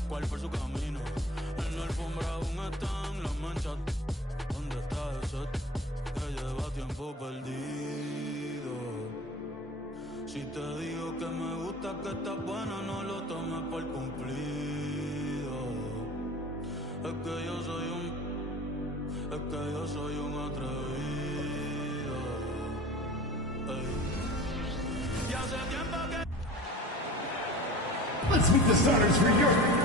Cuál fue su camino. En la alfombra aún están las manchas. ¿Dónde está el set que lleva tiempo perdido? Si te digo que me gusta, que estás buena, no lo tomes por cumplido. Es que yo soy un atrevido. Ey. Y hace tiempo que Let's meet the starters for your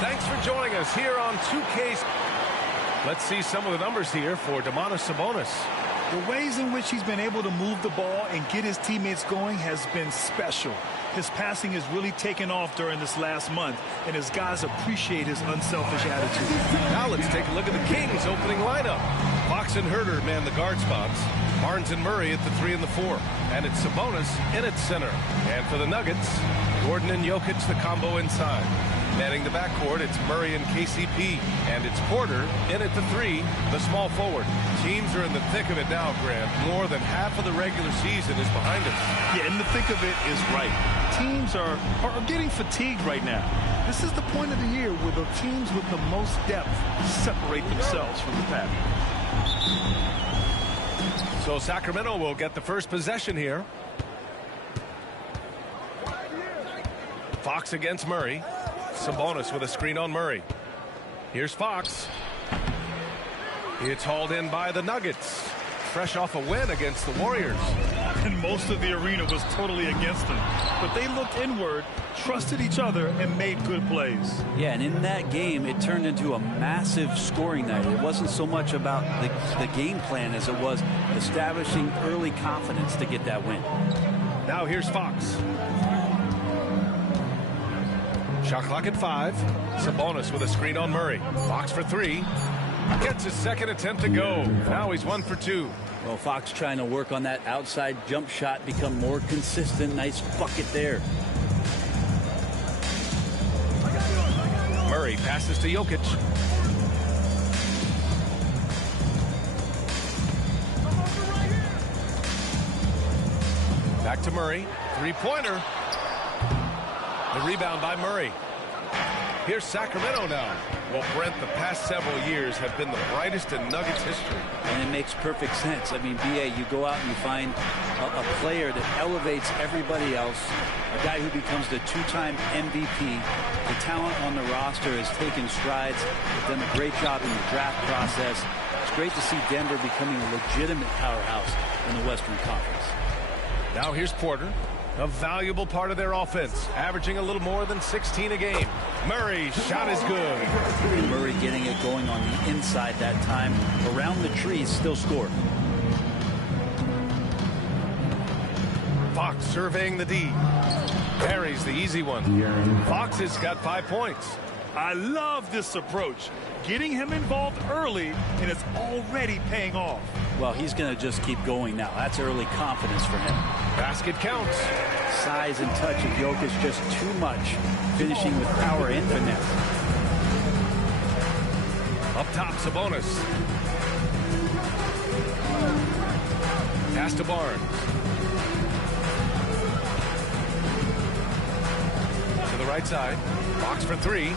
Thanks for joining us here on 2K. Let's see some of the numbers here for Domantas Sabonis. The ways in which he's been able to move the ball and get his teammates going has been special. His passing has really taken off during this last month, and his guys appreciate his unselfish attitude. Now let's take a look at the Kings' opening lineup. Fox and Herter man the guard spots. Barnes and Murray at the 3 and the 4. And it's Sabonis in at center. And for the Nuggets, Gordon and Jokic the combo inside. Manning the backcourt, it's Murray and KCP. And it's Porter in at the 3, the small forward. Teams are in the thick of it now, Grant. More than half of the regular season is behind us. Yeah, in the thick of it is right. Teams are getting fatigued right now. This is the point of the year where the teams with the most depth separate themselves from the pack. So Sacramento will get the first possession here. Fox against Murray. Sabonis with a screen on Murray. Here's Fox. It's hauled in by the Nuggets. Fresh off a win against the Warriors. And most of the arena was totally against them. But they looked inward, trusted each other, and made good plays. Yeah, and in that game, it turned into a massive scoring night. It wasn't so much about the game plan as it was establishing early confidence to get that win. Now here's Fox. Shot clock at 5. Sabonis with a screen on Murray. Fox for 3. Gets his second attempt to go. Now he's 1 for 2. Well, Fox trying to work on that outside jump shot, become more consistent. Nice bucket there. Murray passes to Jokic. Back to Murray. Three-pointer. The rebound by Murray. Here's Sacramento now. Well, Brent, the past several years have been the brightest in Nuggets history. And it makes perfect sense. I mean, B.A., you go out and you find a player that elevates everybody else, a guy who becomes the 2-time MVP. The talent on the roster has taken strides. They've done a great job in the draft process. It's great to see Denver becoming a legitimate powerhouse in the Western Conference. Now here's Porter. A valuable part of their offense, averaging a little more than 16 a game. Murray's shot is good. Murray getting it going on the inside that time. Around the trees, still scored. Fox surveying the D. Carries the easy one. Fox has got 5 points. I love this approach. Getting him involved early, and it's already paying off. Well, he's going to just keep going now. That's early confidence for him. Basket counts. Size and touch of Jokic just too much. Finishing with power and finesse. Up top, Sabonis. Pass to Barnes. To the right side. Fox for 3.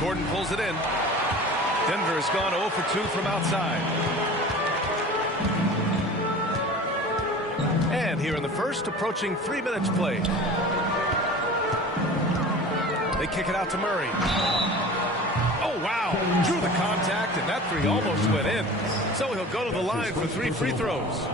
Gordon pulls it in. Denver has gone 0 for 2 from outside. And here in the first, approaching 3 minutes played. They kick it out to Murray. Oh, wow. Drew the contact, and that 3 almost went in. So he'll go to the line for 3 free throws.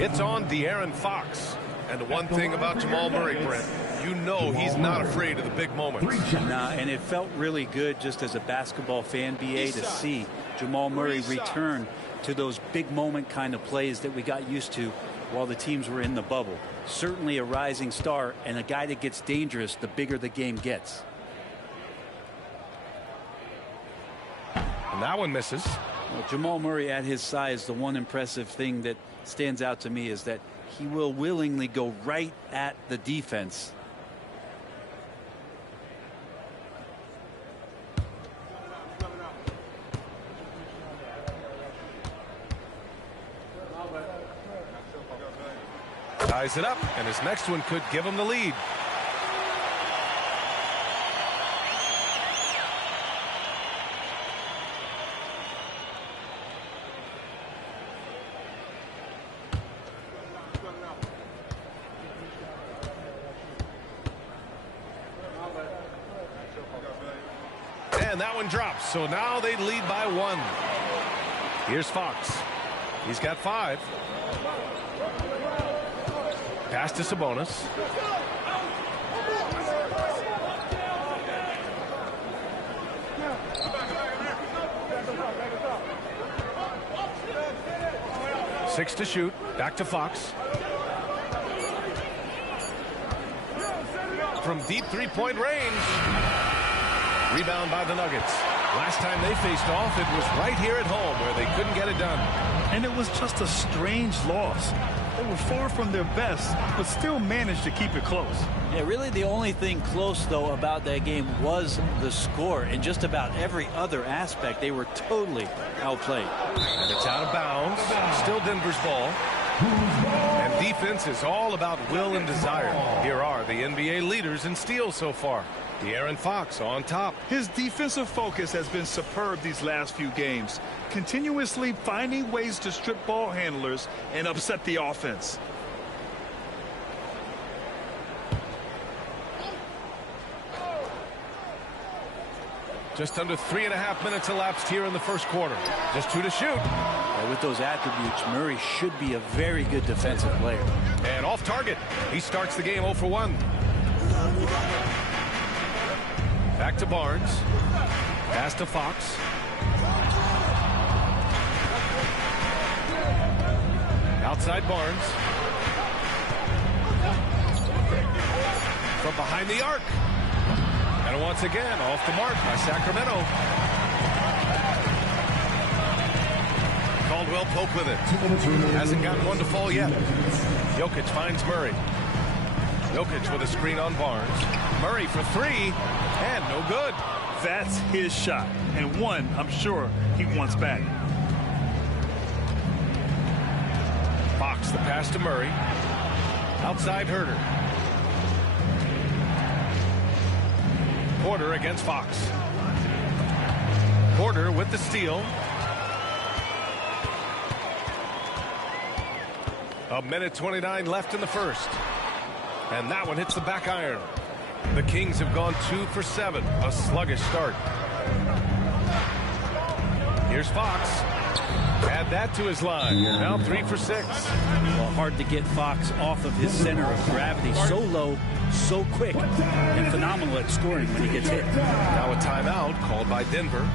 It's on De'Aaron Fox. And the one thing about Jamal Murray, Brent, you know he's not afraid of the big moments. Nah, and it felt really good just as a basketball fan, B.A., to see Jamal Murray return to those big moment kind of plays that we got used to while the teams were in the bubble. Certainly a rising star and a guy that gets dangerous the bigger the game gets. And that one misses. Well, Jamal Murray at his size, the one impressive thing that stands out to me is that he will willingly go right at the defense. Ties it up, and his next one could give him the lead. And that one drops, so now they lead by 1. Here's Fox. He's got 5. Pass to Sabonis. 6 to shoot. Back to Fox. From deep three-point range. Rebound by the Nuggets. Last time they faced off, it was right here at home where they couldn't get it done. And it was just a strange loss. They were far from their best, but still managed to keep it close. Yeah, really the only thing close, though, about that game was the score. In just about every other aspect, they were totally outplayed. And it's out of bounds. Still Denver's ball. And defense is all about will and desire. Here are the NBA leaders in steals so far. De'Aaron Fox on top. His defensive focus has been superb these last few games, continuously finding ways to strip ball handlers and upset the offense. Just under 3.5 minutes elapsed here in the first quarter. Just 2 to shoot. And with those attributes, Murray should be a very good defensive player. And off target. He starts the game 0 for 1. Back to Barnes. Pass to Fox. Outside Barnes. From behind the arc. And once again, off the mark by Sacramento. Caldwell Pope with it. Hasn't got one to fall yet. Jokic finds Murray. Jokic with a screen on Barnes. Murray for 3, and no good. That's his shot, and one I'm sure he wants back. Fox the pass to Murray. Outside Herter. Porter against Fox. Porter with the steal. A minute 29 left in the first. And that one hits the back iron. The Kings have gone 2 for 7. A sluggish start. Here's Fox. Add that to his line. Now 3 for 6. Well, hard to get Fox off of his center of gravity. So low, so quick, and phenomenal at scoring when he gets hit. Now a timeout called by Denver.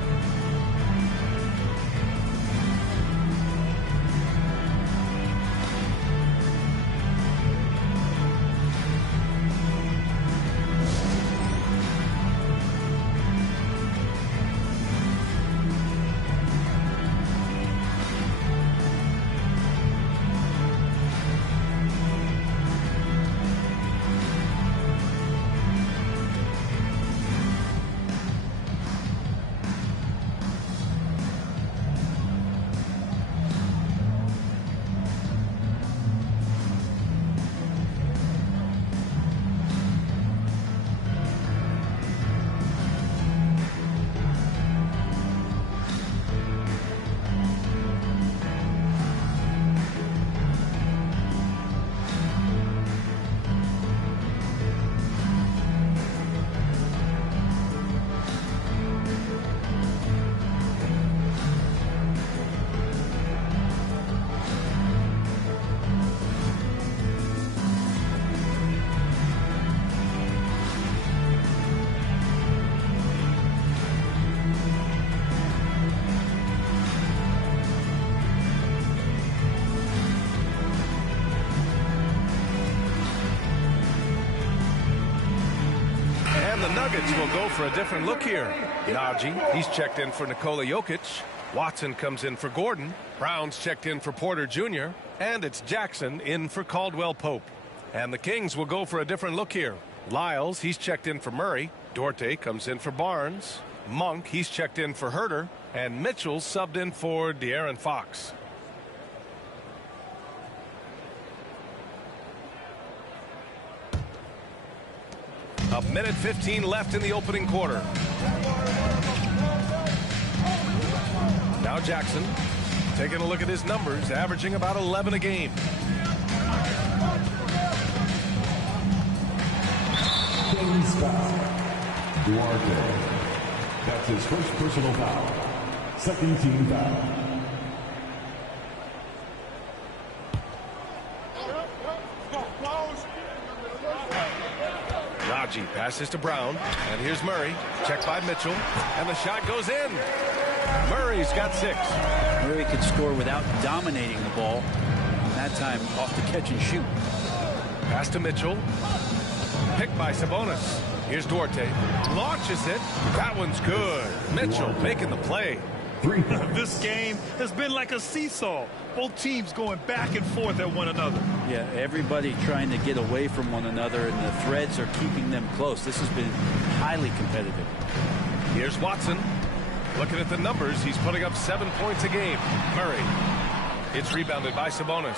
Nuggets will go for a different look here. Najee, he's checked in for Nikola Jokic. Watson comes in for Gordon. Brown's checked in for Porter Jr. And it's Jackson in for Caldwell Pope. And the Kings will go for a different look here. Lyles, he's checked in for Murray. Dorte comes in for Barnes. Monk, he's checked in for Herter. And Mitchell subbed in for De'Aaron Fox. A minute 15 left in the opening quarter. Now Jackson taking a look at his numbers, averaging about 11 a game. Duarte. That's his first personal foul. Second team foul. Najee passes to Brown, and here's Murray. Checked by Mitchell, and the shot goes in. Murray's got 6. Murray could score without dominating the ball. And that time off the catch and shoot. Pass to Mitchell. Picked by Sabonis. Here's Duarte. Launches it. That one's good. Mitchell making the play. This game has been like a seesaw. Both teams going back and forth at one another. Yeah, everybody trying to get away from one another, and the threads are keeping them close. This has been highly competitive. Here's Watson. Looking at the numbers, he's putting up 7 points a game. Murray. It's rebounded by Sabonis.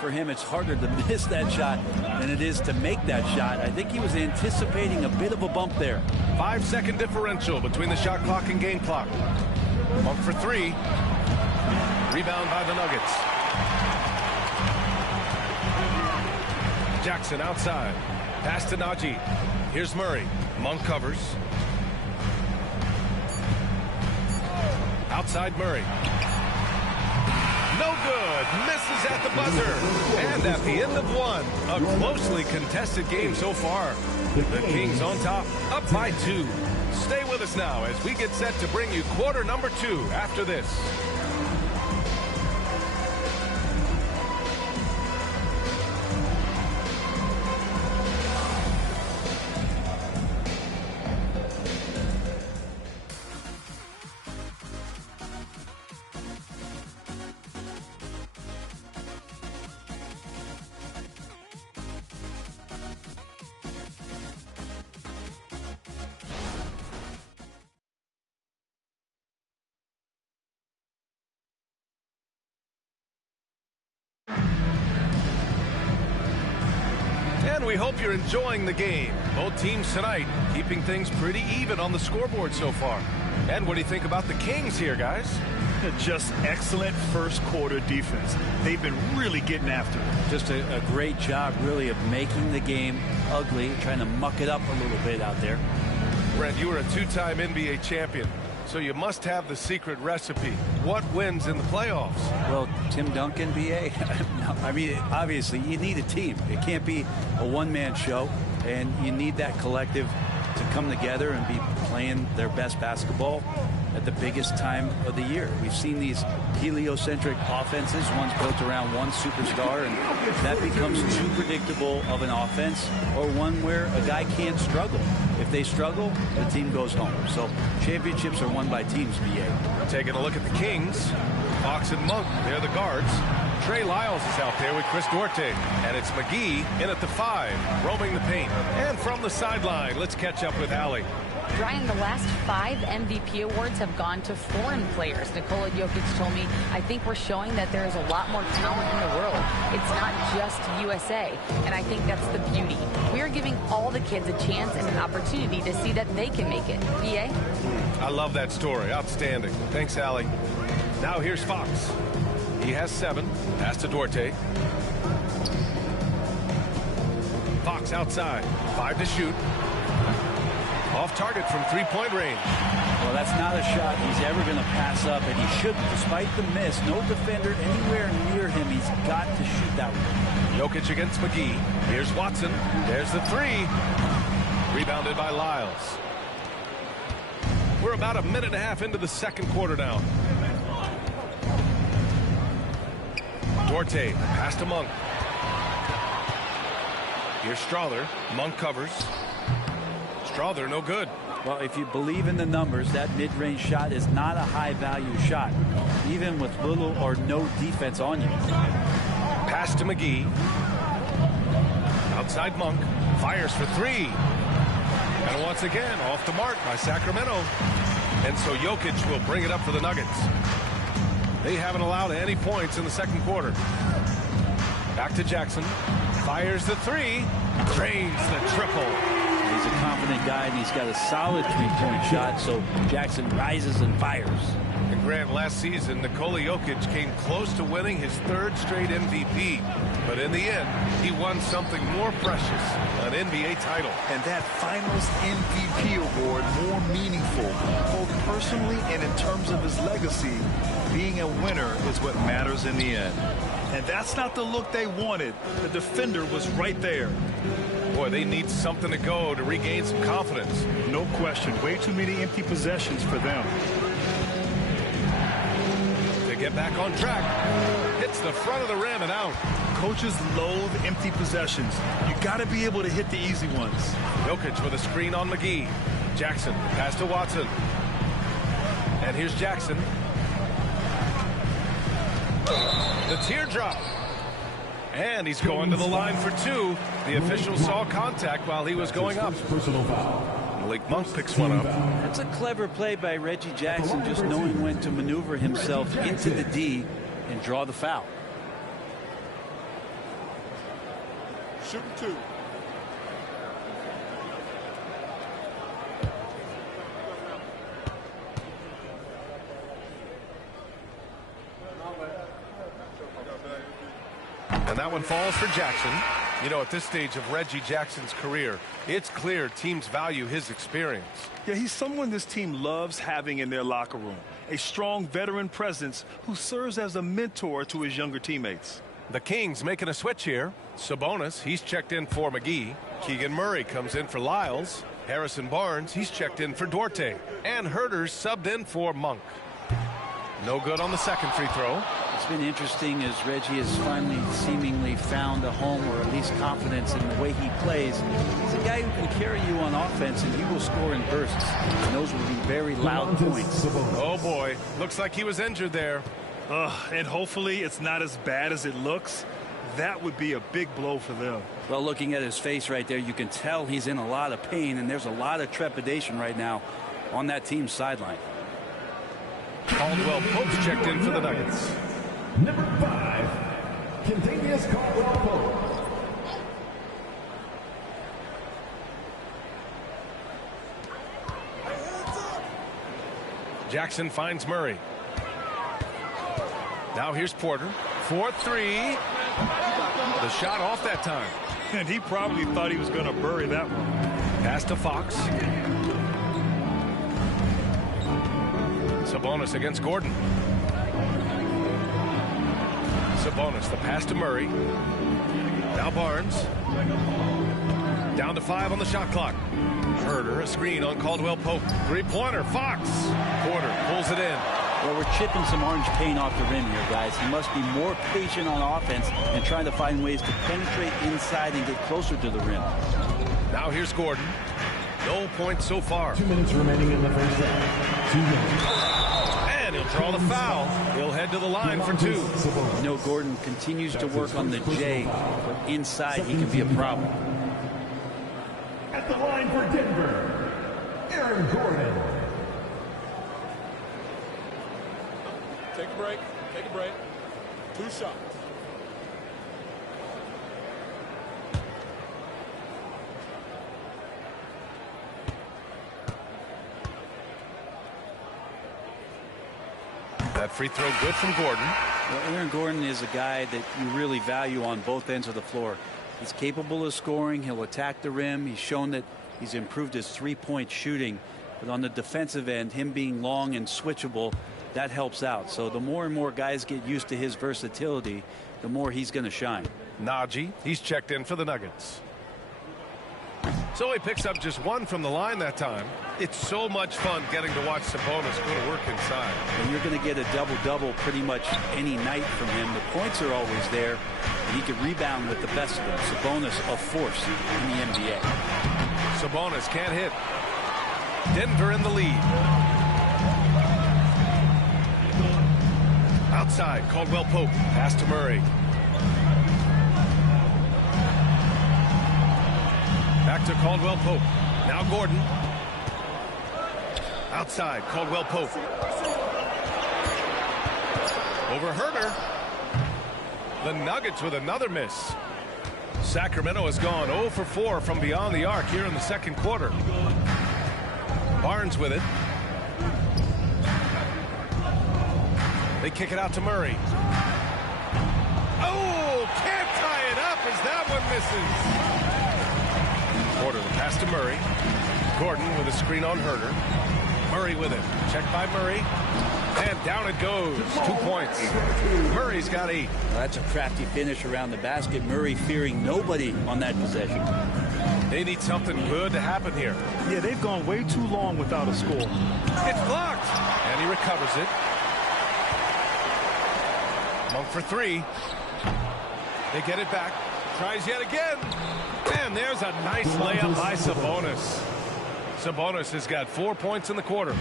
For him, it's harder to miss that shot than it is to make that shot. I think he was anticipating a bit of a bump there. 5-second differential between the shot clock and game clock. Monk for 3. Rebound by the Nuggets. Jackson outside. Pass to Najee. Here's Murray. Monk covers. Outside Murray. No good. Misses at the buzzer. And at the end of 1, a closely contested game so far. The Kings on top, up by 2. Stay with us now as we get set to bring you quarter number 2 after this. And we hope you're enjoying the game. Both teams tonight keeping things pretty even on the scoreboard so far. And what do you think about the Kings here, guys? Just excellent first quarter defense. They've been really getting after it. Just a great job, really, of making the game ugly, trying to muck it up a little bit out there. Brent, you were a 2-time NBA champion, so you must have the secret recipe. What wins in the playoffs? Well, Tim Duncan, B.A. No, I mean, obviously, you need a team. It can't be a one-man show, and you need that collective to come together and be playing their best basketball at the biggest time of the year. We've seen these heliocentric offenses, one's built around one superstar, and that becomes too predictable of an offense, or one where a guy can't struggle. If they struggle, the team goes home. So championships are won by teams, B.A. Taking a look at the Kings. Fox and Monk, they're the guards. Trey Lyles is out there with Chris Duarte. And it's McGee in at the 5, roaming the paint. And from the sideline, let's catch up with Allie. Brian, the last 5 MVP awards have gone to foreign players. Nikola Jokic told me, I think we're showing that there is a lot more talent in the world. It's not just USA. And I think that's the beauty. We are giving all the kids a chance and an opportunity to see that they can make it. B.A.? I love that story. Outstanding. Thanks, Allie. Now here's Fox. He has 7. Pass to Duarte. Fox outside. 5 to shoot. Off target from 3-point range. Well, that's not a shot he's ever going to pass up, and he shouldn't. Despite the miss, no defender anywhere near him. He's got to shoot that one. Jokic against McGee. Here's Watson. There's the 3. Rebounded by Lyles. We're about a minute and a half into the second quarter now. Duarte, pass to Monk. Here's Strawther. Monk covers. Strawther, no good. Well, if you believe in the numbers, that mid-range shot is not a high-value shot, even with little or no defense on you. Pass to McGee. Outside Monk. Fires for 3. And once again, off the mark by Sacramento. And so Jokic will bring it up for the Nuggets. They haven't allowed any points in the second quarter. Back to Jackson. Fires the 3. Drains the triple. He's a confident guy, and he's got a solid three-point shot, so Jackson rises and fires. And Grant, last season, Nikola Jokic came close to winning his 3rd straight MVP. But in the end, he won something more precious, an NBA title. And that Finals MVP award more meaningful, both personally and in terms of his legacy. Being a winner is what matters in the end. And that's not the look they wanted. The defender was right there. Boy, they need something to go to regain some confidence. No question. Way too many empty possessions for them. get back on track. Hits the front of the rim and out. Coaches loathe empty possessions. You got to be able to hit the easy ones. Jokic with a screen on McGee. Jackson, pass to Watson. And here's Jackson. The teardrop. And he's going to the line for two. The official saw contact while he was going up. Malik Monk picks one up. That's a clever play by Reggie Jackson, just knowing when to maneuver himself into the D and draw the foul. Shooting two. And that one falls for Jackson. You know, at this stage of Reggie Jackson's career, it's clear teams value his experience. Yeah, he's someone this team loves having in their locker room. A strong veteran presence who serves as a mentor to his younger teammates. The Kings making a switch here. Sabonis, he's checked in for McGee. Keegan Murray comes in for Lyles. Harrison Barnes, he's checked in for Duarte. And Herter's subbed in for Monk. No good on the second free throw. It's been interesting as Reggie has finally seemingly found a home, or at least confidence in the way he plays. He's a guy who can carry you on offense, and he will score in bursts. And those will be very loud points. Oh boy, looks like he was injured there. And hopefully it's not as bad as it looks. That would be a big blow for them. Well, looking at his face right there, you can tell he's in a lot of pain, and there's a lot of trepidation right now on that team's sideline. Caldwell Pope's checked in for the Nuggets. Number 5, Kentavious Caldwell-Pope. Jackson finds Murray. Now here's Porter. 4-3. The shot off that time. And he probably thought he was going to bury that one. Pass to Fox. Sabonis against Gordon. Sabonis, the pass to Murray. Now Barnes. Down to 5 on the shot clock. Herter, a screen on Caldwell Pope. Three-pointer, Fox. Porter pulls it in. Well, we're chipping some orange paint off the rim here, guys. He must be more patient on offense and trying to find ways to penetrate inside and get closer to the rim. Now here's Gordon. No points so far. 2 minutes remaining in the first half. 2 minutes. And he'll draw the foul. He'll head to the line for 2. You know, Gordon continues to work on the J, but inside he can be a problem. At the line for Denver, Aaron Gordon. Take a break. Take a break. 2 shots. That free throw good from Gordon. Well, Aaron Gordon is a guy that you really value on both ends of the floor. He's capable of scoring. He'll attack the rim. He's shown that he's improved his three-point shooting. But on the defensive end, him being long and switchable, that helps out. So the more and more guys get used to his versatility, the more he's going to shine. Najee, he's checked in for the Nuggets. So he picks up just 1 from the line that time. It's so much fun getting to watch Sabonis go to work inside. And you're going to get a double-double pretty much any night from him. The points are always there, and he can rebound with the best of them. Sabonis, a force in the NBA. Sabonis can't hit. Denver in the lead. Outside, Caldwell Pope. Pass to Murray. Back to Caldwell Pope. Now Gordon. Outside, Caldwell Pope. Over Herter. The Nuggets with another miss. Sacramento has gone 0 for 4 from beyond the arc here in the second quarter. Barnes with it. They kick it out to Murray. Oh, can't tie it up as that one misses. Porter, the pass to Murray. Gordon with a screen on Herter. Murray with it. Checked by Murray. And down it goes. 2 points. Murray's got 8. Well, that's a crafty finish around the basket. Murray fearing nobody on that possession. They need something good to happen here. Yeah, they've gone way too long without a score. It's blocked. And he recovers it. Monk for three. They get it back. Tries yet again. And there's a nice layup by Sabonis. Sabonis has got 4 points in the quarter.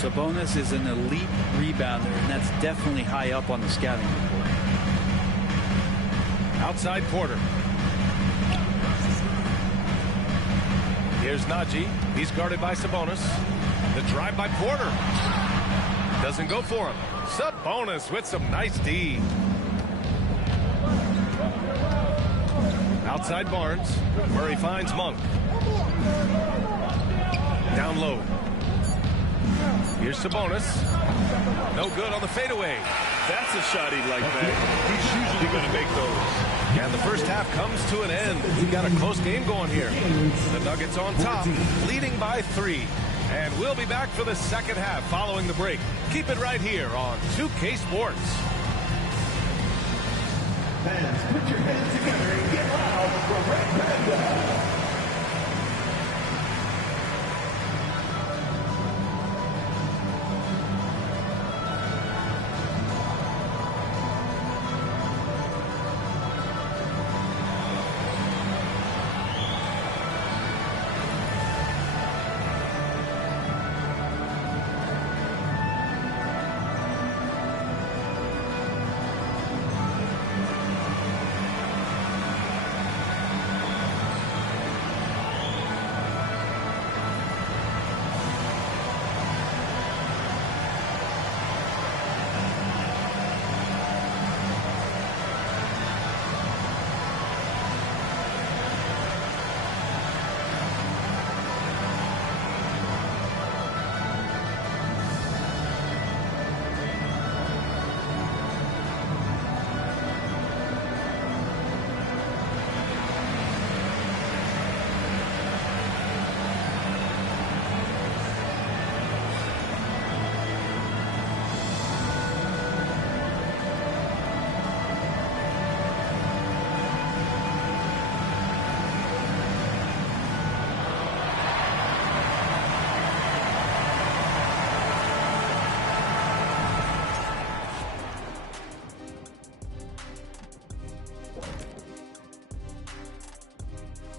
Sabonis is an elite rebounder, and that's definitely high up on the scouting report. Outside Porter. Here's Najee. He's guarded by Sabonis. The drive by Porter. Doesn't go for him. Sabonis with some nice D. Outside Barnes. Murray finds Monk. Down low. Here's Sabonis. No good on the fadeaway. That's a shot he'd like that. He's usually going to make those. And the first half comes to an end. We've got a close game going here. The Nuggets on top, leading by 3. And we'll be back for the second half following the break. Keep it right here on 2K Sports. Fans, put your hands together and get loud for Red Panda.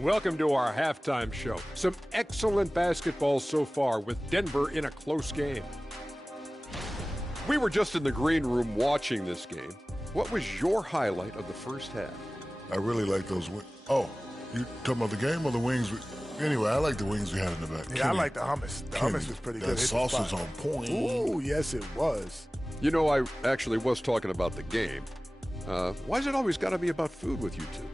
Welcome to our halftime show. Some excellent basketball so far with Denver in a close game. We were just in the green room watching this game. What was your highlight of the first half? I really like those wings. Oh, you talking about the game or the wings? Anyway, I like the wings we had in the back. Yeah, I like the hummus. The hummus was pretty good. That sauce was on point. Ooh, yes, it was. You know, I actually was talking about the game. Why's it always got to be about food with you two?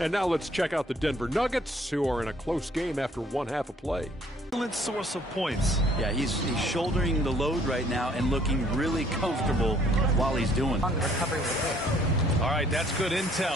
And now let's check out the Denver Nuggets, who are in a close game after one half of play. Excellent source of points. Yeah, he's shouldering the load right now and looking really comfortable while he's doing it. All right, that's good intel.